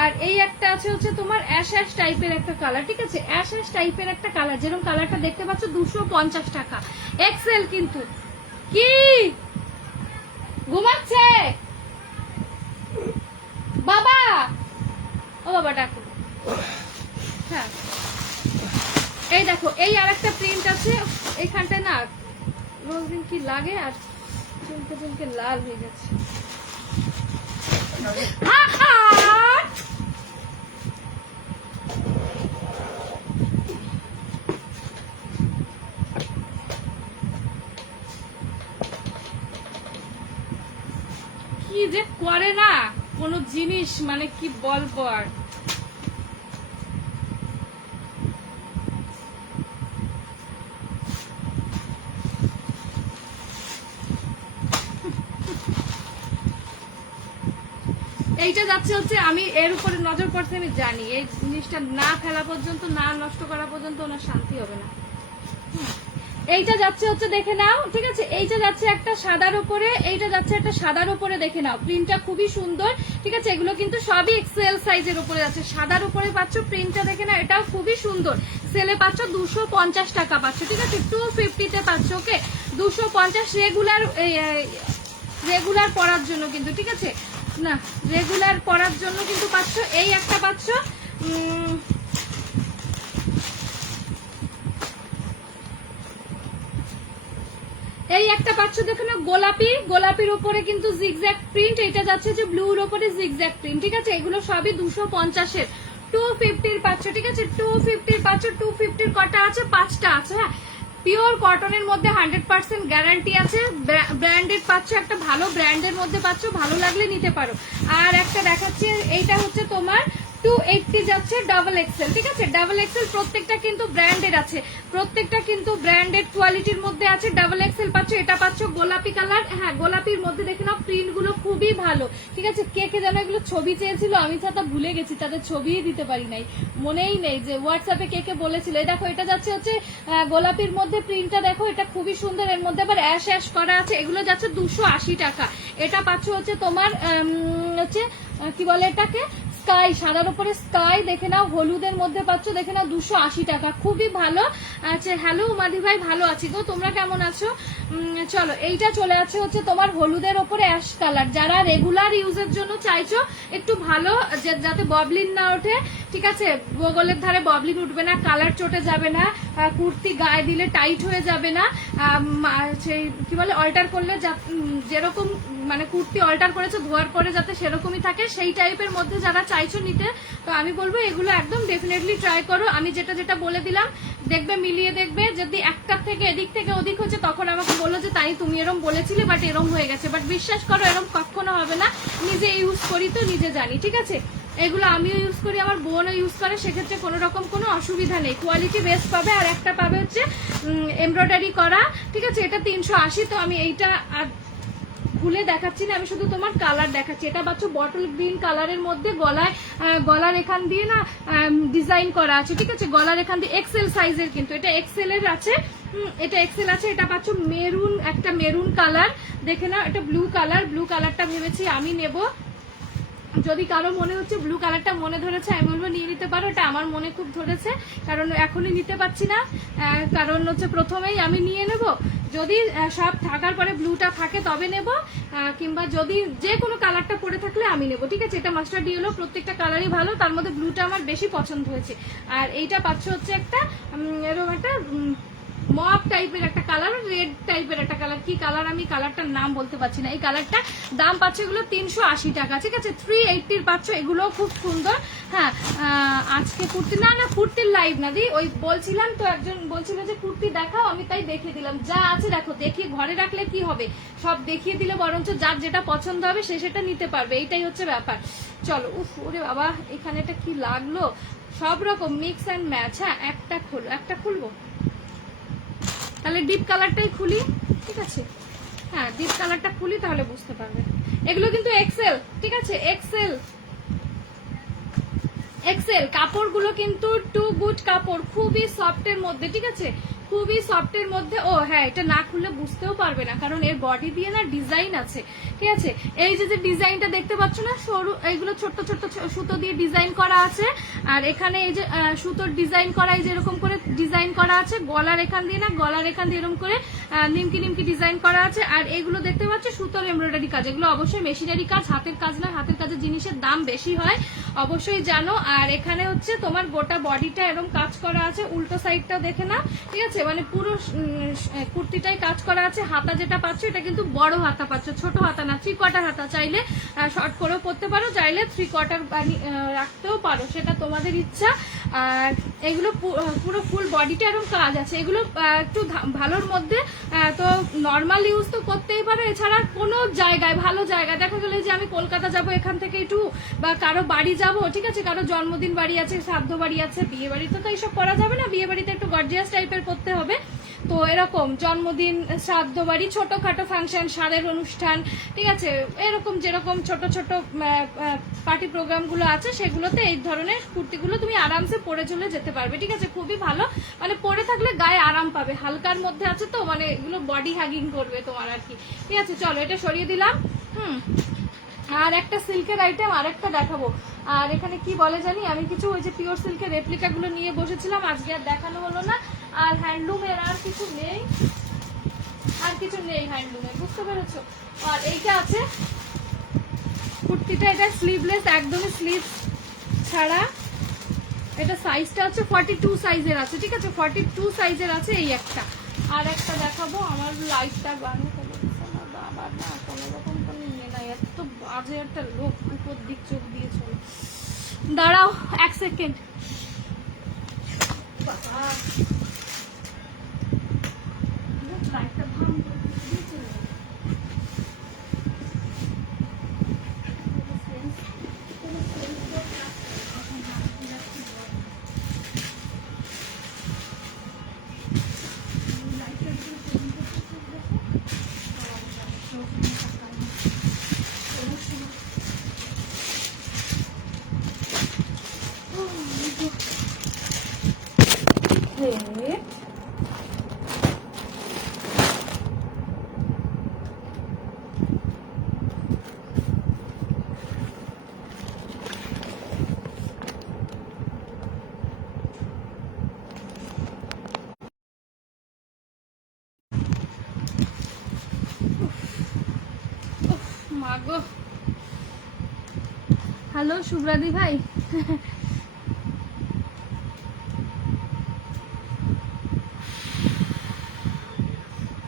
আর এই একটা আছে হচ্ছে তোমার অ্যাশ টাইপের একটা কালার, ঠিক আছে? অ্যাশ টাইপের একটা কালার, যেরকম কালারটা দেখতে পাচ্ছ, 250 টাকা। এক্সেল কিন্তু। কি ঘুমাচ্ছে বাবা? ও বাবা ডাকো। হ্যাঁ, এই দেখো, এই আর একটা প্রিন্ট আছে এইখানটায় না, রোজদিন কি লাগে, আর চুলকে চুলকে লাল হয়ে যাচ্ছে। কি যে করে না কোন জিনিস, মানে কি বলবো আর। এইটা যাচ্ছে হচ্ছে, আমি এর উপরে নজর পড়ছে, আমি জানি এই জিনিসটা না ফেলা পর্যন্ত, না নষ্ট করা পর্যন্ত ওনার শান্তি হবে না। এইটা যাচ্ছে হচ্ছে দেখে নাও, ঠিক আছে, এইটা যাচ্ছে একটা সাদার উপরে, এইটা যাচ্ছে একটা সাদার উপরে, দেখে নাও প্রিন্টটা খুবই সুন্দর, ঠিক আছে। এগুলো কিন্তু সবই এক্সেল সাইজের উপরে যাচ্ছে, সাদার উপরে পাচ্ছ, প্রিন্টটা দেখে নাও, এটাও খুবই সুন্দর। সেলে পাচ্ছ 250 টাকা পাচ্ছ, ঠিক আছে, 250-তে পাচ্ছ। ওকে, 250 রেগুলার পরার জন্য কিন্তু, ঠিক আছে, না রেগুলার পরার জন্য কিন্তু পাচ্ছ। এই একটা পাচ্ছ, এই একটা পাচ্ছ দেখো না, গোলাপির উপরে কিন্তু জিগজ্যাগ প্রিন্ট, এটা যাচ্ছে যে ব্লুর উপরে জিগজ্যাগ প্রিন্ট, ঠিক আছে। এগুলো সবই 250-এর, 250-র পাচ্ছ, ঠিক আছে, 250-র পাচ্ছ। 250-র কটা আছে? 5টা আছে। হ্যাঁ, পিওর কটনের মধ্যে 100% গ্যারান্টি আছে, ব্র্যান্ডেড পাচ্ছ, একটা ভালো ব্র্যান্ডের মধ্যে পাচ্ছ, ভালো লাগলে নিতে পারো। আর একটা দেখাচ্ছি, এইটা হচ্ছে তোমার 280 যাচ্ছে, ডাবল এক্সেল, ঠিক আছে, ডাবল এক্সেল, প্রত্যেকটা কিন্তু ব্র্যান্ডেড আছে, প্রত্যেকটা কিন্তু ব্র্যান্ডেড কোয়ালিটির মধ্যে আছে। ডাবল এক্সেল পাচ্ছ, এটা পাচ্ছ গোলাপি কালার। হ্যাঁ, গোলাপির মধ্যে দেখে নাও, প্রিন্ট গুলো খুবই ভালো, ঠিক আছে। কে কে যেন এগুলো ছবি চেয়েছিল, আমি তা ভুলে গেছি, তাদের ছবিই দিতে পারি নাই, মনেই নেই যে হোয়াটসঅ্যাপে কে কে বলেছিল। এই দেখো, এটা যাচ্ছে হচ্ছে গোলাপির মধ্যে, প্রিন্টটা দেখো, এটা খুবই সুন্দর, এর মধ্যে আবার অ্যাশ করা আছে। এগুলো যাচ্ছে 280 টাকা। এটা পাচ্ছ হচ্ছে তোমার হচ্ছে কি বলে এটাকে, স্কাই, সাদার উপরে স্কাই, দেখে নাও, হলুদের মধ্যে পাচ্ছ, দেখে নাও, 280 টাকা, খুবই ভালো। আচ্ছা, হ্যালো মাদি ভাই, ভালো আছি গো, তোমরা কেমন আছো? চলো, এইটা চলে আছে হচ্ছে তোমার হলুদের ওপরে অ্যাশ কালার, যারা রেগুলার ইউজের জন্য চাইছো একটু ভালো, যাতে ববলিন না ওঠে, ঠিক আছে, বগলের ধারে ববলিন উঠবে না, কালার চটে যাবে না, কুর্তি গায়ে দিলে টাইট হয়ে যাবে না, সেই কি বলে অল্টার করলে যেরকম মানে কুর্তি অল্টার করেছে ধোয়ার পরে যাতে সেরকমই থাকে, সেই টাইপের মধ্যে যারা চাইছো নিতে, তো আমি বলবো এগুলো একদম ডেফিনেটলি ট্রাই করো। আমি যেটা যেটা বলে দিলাম দেখবে, মিলিয়ে দেখবে, যদি একটা থেকে এদিক থেকে ওদিক হচ্ছে তখন আমাকে বললো যে তাই তুমি এরম বলেছিলে বাট এরম হয়ে গেছে, বাট বিশ্বাস করো এরম কখনো হবে না, নিজে ইউজ করি তো নিজে জানি, ঠিক আছে। এগুলো আমিও ইউজ করি, আমার বোনও ইউজ করে, সেক্ষেত্রে কোনো রকম কোনো অসুবিধা নেই, কোয়ালিটি বেস্ট পাবে। আর একটা পাবে হচ্ছে এমব্রয়ডারি করা, ঠিক আছে, এটা 380। তো আমি এইটা আর খুলে দেখাচ্ছি না, আমি শুধু তোমার কালার দেখাচ্ছি। এটা পাচ্ছ বটল গ্রিন কালারের মধ্যে, গলার এখান দিয়ে না ডিজাইন করা আছে, ঠিক আছে, গলার এখান দিয়ে এক্সেল সাইজের, কিন্তু এটা এক্সেল এর আছে, এটা এক্সেল আছে। এটা পাচ্ছ মেরুন, একটা মেরুন কালার, দেখে না, এটা ব্লু কালারটা ভেবেছি আমি নেব। যদি কারো মনে হচ্ছে ব্লু কালারটা মনে ধরেছে, আমি বলবো নিয়ে নিতে পারো, এটা আমার মনে খুব ধরেছে, কারণ এখনই নিতে পারছি না, কারণ হচ্ছে প্রথমেই আমি নিয়ে নেব, যদি সব থাকার পরে ব্লুটা থাকে তবে নেব, কিংবা যদি যে কোনো কালারটা পরে থাকলে আমি নেব, ঠিক আছে। এটা মাস্টার্ড ইয়েলো, প্রত্যেকটা কালারই ভালো, তার মধ্যে ব্লুটা আমার বেশি পছন্দ হয়েছে। আর এইটা পাচ্ছ হচ্ছে একটা এরকম একটা মপ টাইপের একটা কালার, রেড টাইপের একটা কালার, কি কালার আমি কালারটার নাম বলতে পারছি না। এই কালারটা দাম পাচ্ছ এগুলো 380 টাকা, ঠিক আছে, 380-র পাচ্ছ, এগুলো খুব সুন্দর। হ্যাঁ, আজকে কুর্তি না কুর্তির লাইভ না দি, ওই বলছিলাম তো, একজন বলছিল যে কুর্তি দেখাও, আমি তাই দেখিয়ে দিলাম, যা আছে দেখো, দেখিয়ে ঘরে রাখলে কি হবে, সব দেখিয়ে দিলে বরঞ্চ যার যেটা পছন্দ হবে সে সেটা নিতে পারবে, এইটাই হচ্ছে ব্যাপার। চলো, উফ ওরে বাবা, এখানে এটা কি লাগলো, সব রকম মিক্স অ্যান্ড ম্যাচ। হ্যাঁ, একটা খুলবো, তাহলে ডিপ কালারটাই খুলি, ঠিক আছে, হ্যাঁ ডিপ কালারটা খুলি, তাহলে বুঝতে পারবে। এগুলো কিন্তু এক্সেল, ঠিক আছে, এক্সেল কাপড়গুলো কিন্তু টু গুড কাপড়, খুবই সফটের মধ্যে, ঠিক আছে, খুবই সফটের মধ্যে। ও হ্যাঁ, এটা না খুললে বুঝতেও পারবে না, কারণ এর বডি দিয়ে না ডিজাইন আছে, ঠিক আছে। এই যে ডিজাইনটা দেখতে পাচ্ছ না, সরু, এইগুলো ছোট্ট ছোট্ট সুতো দিয়ে ডিজাইন করা আছে, আর এখানে এই যে সুতোর ডিজাইন করা, এই যে এরকম করে ডিজাইন করা আছে, গলার এখান দিয়ে এরকম করে নিমকি ডিজাইন করা আছে। আর এইগুলো দেখতে পাচ্ছ সুতোর এমব্রয়ডারি কাজ, এগুলো অবশ্যই মেশিনারি কাজ, হাতের কাজ না, হাতের কাজের জিনিসের দাম বেশি হয় অবশ্যই জানো। আর এখানে হচ্ছে তোমার গোটা বডিটা এরকম কাজ করা আছে, উল্টো সাইডটা দেখে না, ঠিক আছে, মানে পুরো কুর্তিটাই কাজ করা আছে। হাতা যেটা পাচ্ছ এটা কিন্তু বড় হাতা পাচ্ছ, ছোট হাতা না, 3/4 হাতা, চাইলে শর্ট করেও পরতে পারো, চাইলে 3/4 রাখতেও পারো, সেটা তোমাদের ইচ্ছা। আর এগুলো পুরো ফুল বডিটা এরকম কাজ আছে, এগুলো একটু ভালোর মধ্যে, তো নর্মাল ইউজ তো করতেই পারো, এছাড়া কোনো জায়গায় ভালো জায়গায় দেখা গেলে যে আমি কলকাতা যাব, এখান থেকে একটু বা কারো বাড়ি যাব, ঠিক আছে, কারো জন্মদিন বাড়ি আছে, শ্রাদ্ধ বাড়ি আছে, বিয়ে বাড়িতে তো এইসব করা যাবে না, বিয়ে বাড়িতে একটু গর্জিয়াস টাইপের করতে হবে, তো এরকম জন্মদিন, শ্রাদ্ধ বাড়ি, ছোটখাটো ফাংশন, সারের অনুষ্ঠান, ঠিক আছে, এরকম যেরকম ছোট ছোট পার্টি প্রোগ্রামগুলো আছে সেগুলোতে এই ধরনের কুর্তিগুলো তুমি আরামসে পরে চলে যেতে পারবে, ঠিক আছে। খুবই ভালো, মানে পরে থাকলে গায়ে আরাম পাবে, হালকার মধ্যে আছে তো, মানে এগুলো বডি হ্যাগিং করবে তোমার আর কি, ঠিক আছে। চলো এটা সরিয়ে দিলাম। আর একটা সিল্কের আইটেম আর একটা দেখাবো। আর এখানে কি বলে জানি, আমি কিছু ওই যে পিওর সিল্কের রেপ্লিকাগুলো নিয়ে বসেছিলাম, আজকে আর দেখানো হলো না। আর হ্যান্ডলুমের আর কিছু নেই, আর কিছু নেই হ্যান্ডলুমের, বুঝতে পেরেছো। আর এইটা আছে কুর্তিটা, এটা স্লিভলেস, একদমই স্লিভ ছাড়া। এটা সাইজটা হচ্ছে 42 সাইজের আছে, ঠিক আছে, 42 সাইজের আছে এই একটা। আর একটা দেখাবো, আমার লাইটটা বানিয়ে বাবা না, কোনো রকম কোনো ইয়ে নাই, এত বাজে একটা লোক উপর দিক চোখ দিয়ে চলে। দাঁড়াও 1 সেকেন্ড। লাইটটা ভাঙ দিয়ে চলে মাগো। হ্যালো সুব্রাদি ভাই,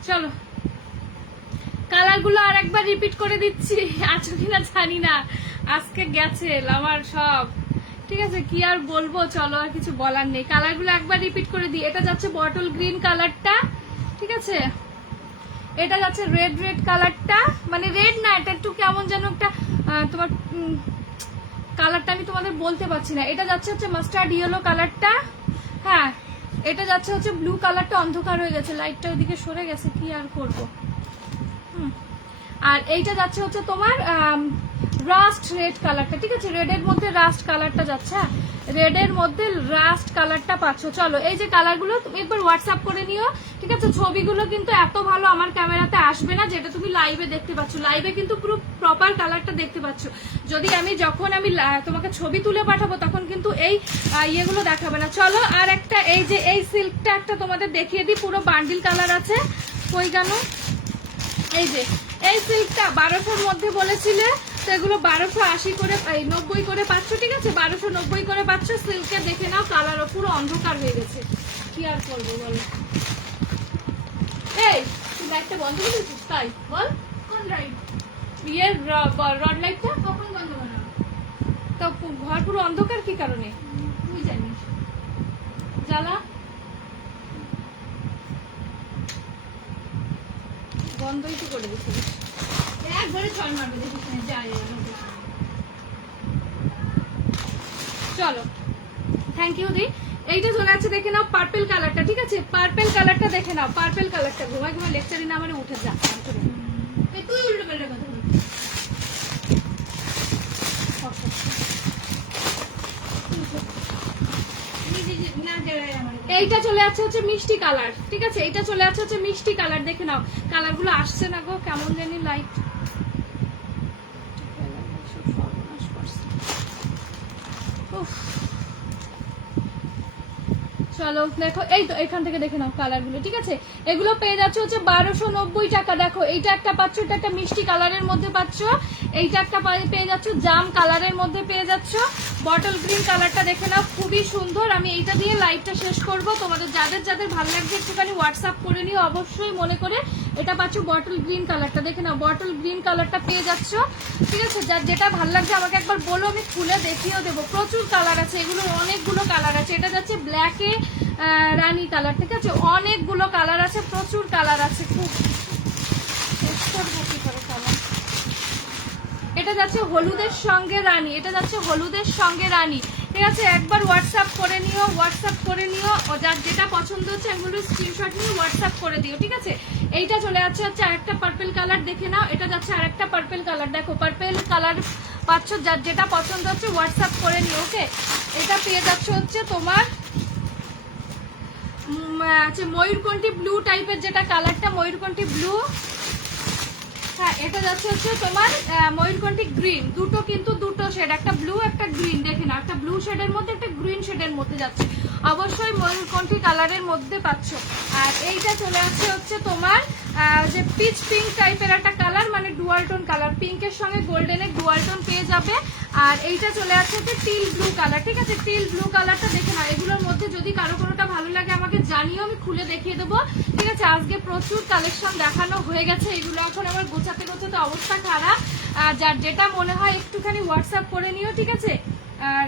চলো কালারগুলো আর একবার রিপিট করে দিচ্ছি, আছো কিনা জানি না, আজকে গেছে আমার সব, ঠিক আছে, কি আর বলবো, চলো আর কিছু বলার নেই। কালারগুলো একবার রিপিট করে দিই। এটা যাচ্ছে বটল গ্রিন কালারটা, ঠিক আছে, এটা যাচ্ছে রেড রেড কালারটা, মানে রেড না, এটা একটু কেমন যেন একটা তোমার কালারটা আমি তোমাদের বলতে পারছি না। এটা যাচ্ছে হচ্ছে মাস্টার্ড ইয়েলো কালারটা, হ্যাঁ এটা যাচ্ছে হচ্ছে ব্লু কালারটা, অন্ধকার হয়ে গেছে, লাইটটা ওইদিকে সরে গেছে, কি আর করবো। আর এইটা যাচ্ছে হচ্ছে তোমার রাস্ট রেড কালারটা, ঠিক আছে, রেডের মধ্যে রাস্ট কালারটা যাচ্ছে, রেডের মধ্যে রাস্ট কালারটা পাচ্ছ। চলো এই যে কালারগুলো তুমি একবার হোয়াটসঅ্যাপ করে নিও, ঠিক আছে। ছবিগুলো কিন্তু এত ভালো আমার ক্যামেরাতে আসবে না যেটা তুমি লাইভে দেখতে পাচ্ছ, লাইভে কিন্তু পুরো প্রপার কালারটা দেখতে পাচ্ছ। যদি আমি যখন আমি তোমাকে ছবি তুলে পাঠাবো তখন কিন্তু এই ইয়েগুলো দেখাবে না। চলো আর একটা এই যে এই সিল্কটা একটা তোমাদের দেখিয়ে দিই, পুরো বান্ডিল কালার আছে, কই গেল, এই যে এই সিল্কটা 1200-র মধ্যে বলেছিলে, তো এগুলো 1280 করে 90 করে পাচ্ছ, ঠিক আছে, 1290 করে পাচ্ছ। সিল্কে দেখে নাও কালারও পুরো অন্ধকার হয়ে গেছে, কি আর করবো বলো। এই তুই লাইটটা বন্ধ করে দিচ্ছিস তাই বল, কোন লাইট, ইয়ের রড লাইটটা কখন বন্ধ করো, তো ঘর পুরো অন্ধকার কি কারণে তুই জানিস, জ্বালা বন্ধই তো করে দিচ্ছিস, একবারে ছল মারবে দেখিস না, যাই। চলো থ্যাংক ইউ দি। এইটা চলে আছে দেখে নাও পার্পেল কালারটা, ঠিক আছে, পার্পেল কালারটা দেখে নাও, পার্পেল কালারটা। ঘুমায় ঘুমায় লেকচারি না মানে উঠে যা, তুই উল্টো পাল্টা কথা বল। এইটা চলে আছে হচ্ছে মিষ্টি কালার, ঠিক আছে, এইটা চলে আছে হচ্ছে মিষ্টি কালার, দেখে নাও কালারগুলো আসছে না গো, কেমন জানি লাইট। চলো দেখো, এই তো এখান থেকে দেখে নাও কালারগুলো, ঠিক আছে, এগুলো পেয়ে যাচ্ছে হচ্ছে 1290 টাকা। দেখো এইটা একটা পাচ্ছ, এটা একটা মিষ্টি কালারের মধ্যে পাচ্ছ, এইটা একটা পেয়ে যাচ্ছ জাম কালারের মধ্যে পেয়ে যাচ্ছ। বটল গ্রিন কালারটা দেখে নাও, খুবই সুন্দর। আমি এইটা দিয়ে লাইভটা শেষ করব, তোমাদের যাদের যাদের ভালো লাগবে একটুখানি হোয়াটসঅ্যাপ করে নিও অবশ্যই মনে করে। এটা পাচ্ছ বটল গ্রিন কালারটা, দেখে নাও বটল গ্রিন কালারটা পেয়ে যাচ্ছ, ঠিক আছে। যার যেটা ভালো লাগছে আমাকে একবার বলো, আমি খুলে দেখিয়েও দেবো। প্রচুর কালার আছে, এগুলো অনেকগুলো কালার আছে। এটা যাচ্ছে ব্ল্যাকে রানী কালার, ঠিক আছে, অনেকগুলো কালার আছে, প্রচুর কালার আছে, খুব কালার। এটা যাচ্ছে হলুদের সঙ্গে রানী, এটা যাচ্ছে হলুদের সঙ্গে রানী, ঠিক ঠিক আছে, একবার হোয়াটসঅ্যাপ করে নিও, হোয়াটসঅ্যাপ করে নিও, যার যেটা পছন্দ হচ্ছে এগুলো স্ক্রিনশট নিয়ে হোয়াটসঅ্যাপ করে দিও, ঠিক আছে। এইটা চলে যাচ্ছে হচ্ছে আরেকটা পার্পল কালার, দেখে নাও, এটা যাচ্ছে আরেকটা পার্পল কালার, দেখো পার্পল কালার পাচ্ছ, যার যেটা পছন্দ হচ্ছে হোয়াটসঅ্যাপ করে নিও, ওকে। এটা পেয়ে যাচ্ছে হচ্ছে তোমার ময়ূরকণ্ঠী ব্লু টাইপের, যেটা কালারটা ময়ূরকণ্ঠী ব্লু। হ্যাঁ, এটা যাচ্ছে হচ্ছে তোমার ময়ূরকণ্ঠী গ্রিন, দুটো কিন্তু দুটো শেড, একটা ব্লু একটা গ্রিন, দেখে না, একটা ব্লু শেডের মধ্যে একটা গ্রিন শেডের মধ্যে যাচ্ছে, অবশ্যই ময়ূরকণ্ঠী কালারের মধ্যে পাচ্ছ। আর এইটা চলে আসছে হচ্ছে তোমার যে পিচ পিঙ্ক টাইপের একটা কালার, মানে ডুয়াল টোন কালার, পিঙ্কের সঙ্গে গোল্ডেনের ডুয়াল টোন পেয়ে যাবে। আর এইটা চলে আসছে হচ্ছে টিল ব্লু কালার, ঠিক আছে। টিল ব্লু কালারটা দেখে না, এগুলোর মধ্যে যদি কারো কোনোটা ভালো লাগে আমাকে জানিও, আমি খুলে দেখিয়ে দেবো, ঠিক আছে। আজকে প্রচুর কালেকশন দেখানো হয়ে গেছে, এগুলো এখন আমার গোছাতে গোছাতে অবস্থা খারাপ। যার যেটা মনে হয় একটুখানি হোয়াটসঅ্যাপ করে নিও, ঠিক আছে। আর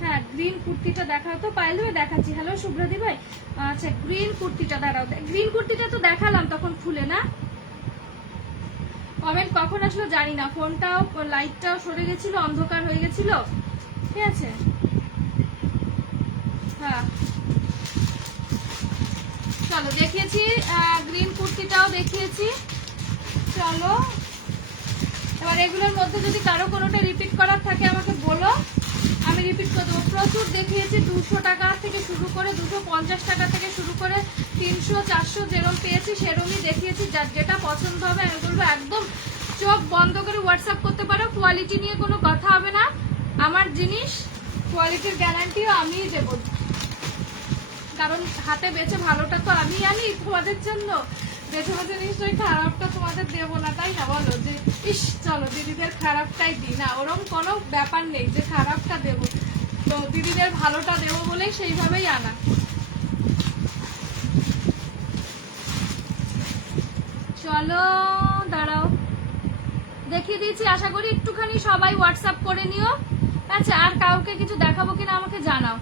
হ্যাঁ, গ্রিন কুর্তিটা দেখাও তো, পায়েল ভাই দেখাচ্ছি। হ্যালো শুভ্রাদি ভাই, আচ্ছা গ্রিন কুর্তিটা দাঁড়াও, গ্রিন কুর্তিটা তো দেখালাম তখন খুলে, না কমেন্ট কখন আসলো জানি না, ফোনটাও লাইটটাও সরে গেছিল, অন্ধকার হয়ে গেছিল, ঠিক আছে। হ্যাঁ চলো, দেখিয়েছি গ্রিন কুর্তিটাও দেখিয়েছি, চলো এবার এগুলোর মধ্যে যদি কারো কোনোটা রিপিট করার থাকে আমাকে বলো, আমি রিপিট করে দেবো। প্রচুর দেখিয়েছি, 200 টাকা থেকে শুরু করে 250 টাকা থেকে শুরু করে 300 400 যেরকম পেয়েছি সেরকমই দেখিয়েছি। যার যেটা পছন্দ হবে আমি বলবো একদম চোখ বন্ধ করে হোয়াটসঅ্যাপ করতে পারো, কোয়ালিটি নিয়ে কোনো কথা হবে না, আমার জিনিস কোয়ালিটির গ্যারান্টিও আমিই দেবো, কারণ হাতে বেছে ভালোটা তো আমি আনি তোমাদের জন্য, বেছে বেছে নিশ্চয়ই খারাপটা তোমাদের দেবো না, তাই না বলো, যে ইস চলো দিদিদের খারাপটাই দিই, না ওরকম কোনো ব্যাপার নেই যে খারাপটা দেবো, তো দিদিদের ভালোটা দেবো বলেই সেইভাবেই আনা। চলো দাঁড়াও, দেখিয়ে দিয়েছি, আশা করি একটুখানি সবাই হোয়াটসঅ্যাপ করে নিও, আচ্ছা। আর কাউকে কিছু দেখাবো কিনা আমাকে জানাও।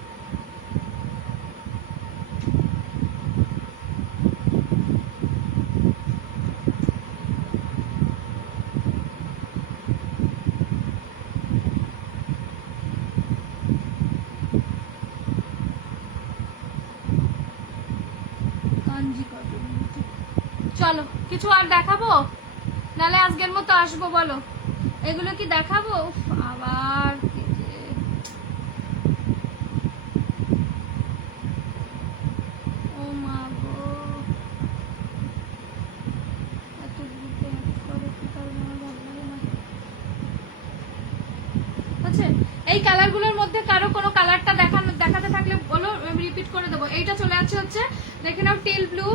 চলো কিছু আর দেখাবো, নালে আজকের মতো আসবো, বলো এগুলো কি দেখাবো? আবার ও মা গো, এত আচ্ছা, এই কালারগুলোর মধ্যে কারো কোনো কালারটা দেখাতে থাকলে বলো, আমি রিপিট করে দেবো। এইটা চলে যাচ্ছে হচ্ছে দেখে নাও টিল ব্লু,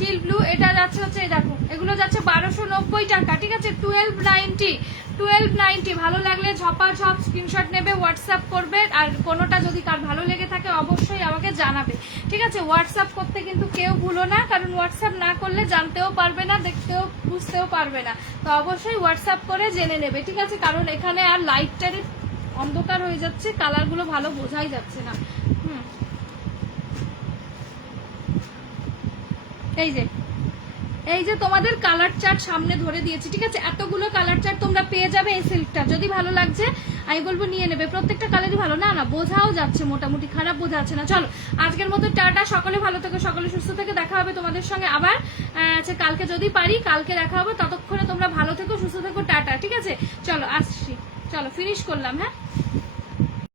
টিল ব্লু, এটা যাচ্ছে হচ্ছে এই দেখো, এগুলো যাচ্ছে 1290 টাকা, ঠিক আছে। 1290 ভালো লাগলে ঝপাঝপ স্ক্রিনশট নেবে, হোয়াটসঅ্যাপ করবে, আর কোনোটা যদি কার ভালো লেগে থাকে অবশ্যই আমাকে জানাবে, ঠিক আছে। হোয়াটসঅ্যাপ করতে কিন্তু কেউ ভুলো না, কারণ হোয়াটসঅ্যাপ না করলে জানতেও পারবে না, দেখতেও বুঝতেও পারবে না, তো অবশ্যই হোয়াটসঅ্যাপ করে জেনে নেবে, ঠিক আছে। কারণ এখানে আর লাইটটারে অন্ধকার হয়ে যাচ্ছে, কালারগুলো ভালো বোঝাই যাচ্ছে না। এই যে তোমাদের কালার চার্ট সামনে ধরে দিয়েছি, ঠিক আছে। এতগুলো কালার চার্ট তোমরা পেয়ে যাবে এই সিল্কটা, যদি ভালো লাগছে আমি বলবো নিয়ে নেবে, প্রত্যেকটা কালারই ভালো, না না বোঝাও যাচ্ছে, মোটামুটি খারাপ বোঝা যাচ্ছে না। চলো আজকের মতো টাটা, সকলে ভালো থেকো, সকলে সুস্থ থেকে, দেখা হবে তোমাদের সঙ্গে আবার, আচ্ছা কালকে যদি পারি কালকে দেখা হবে, ততক্ষণে তোমরা ভালো থেকো সুস্থ থেকো, টাটা, ঠিক আছে। চলো আসছি, চলো ফিনিশ করলাম, হ্যাঁ।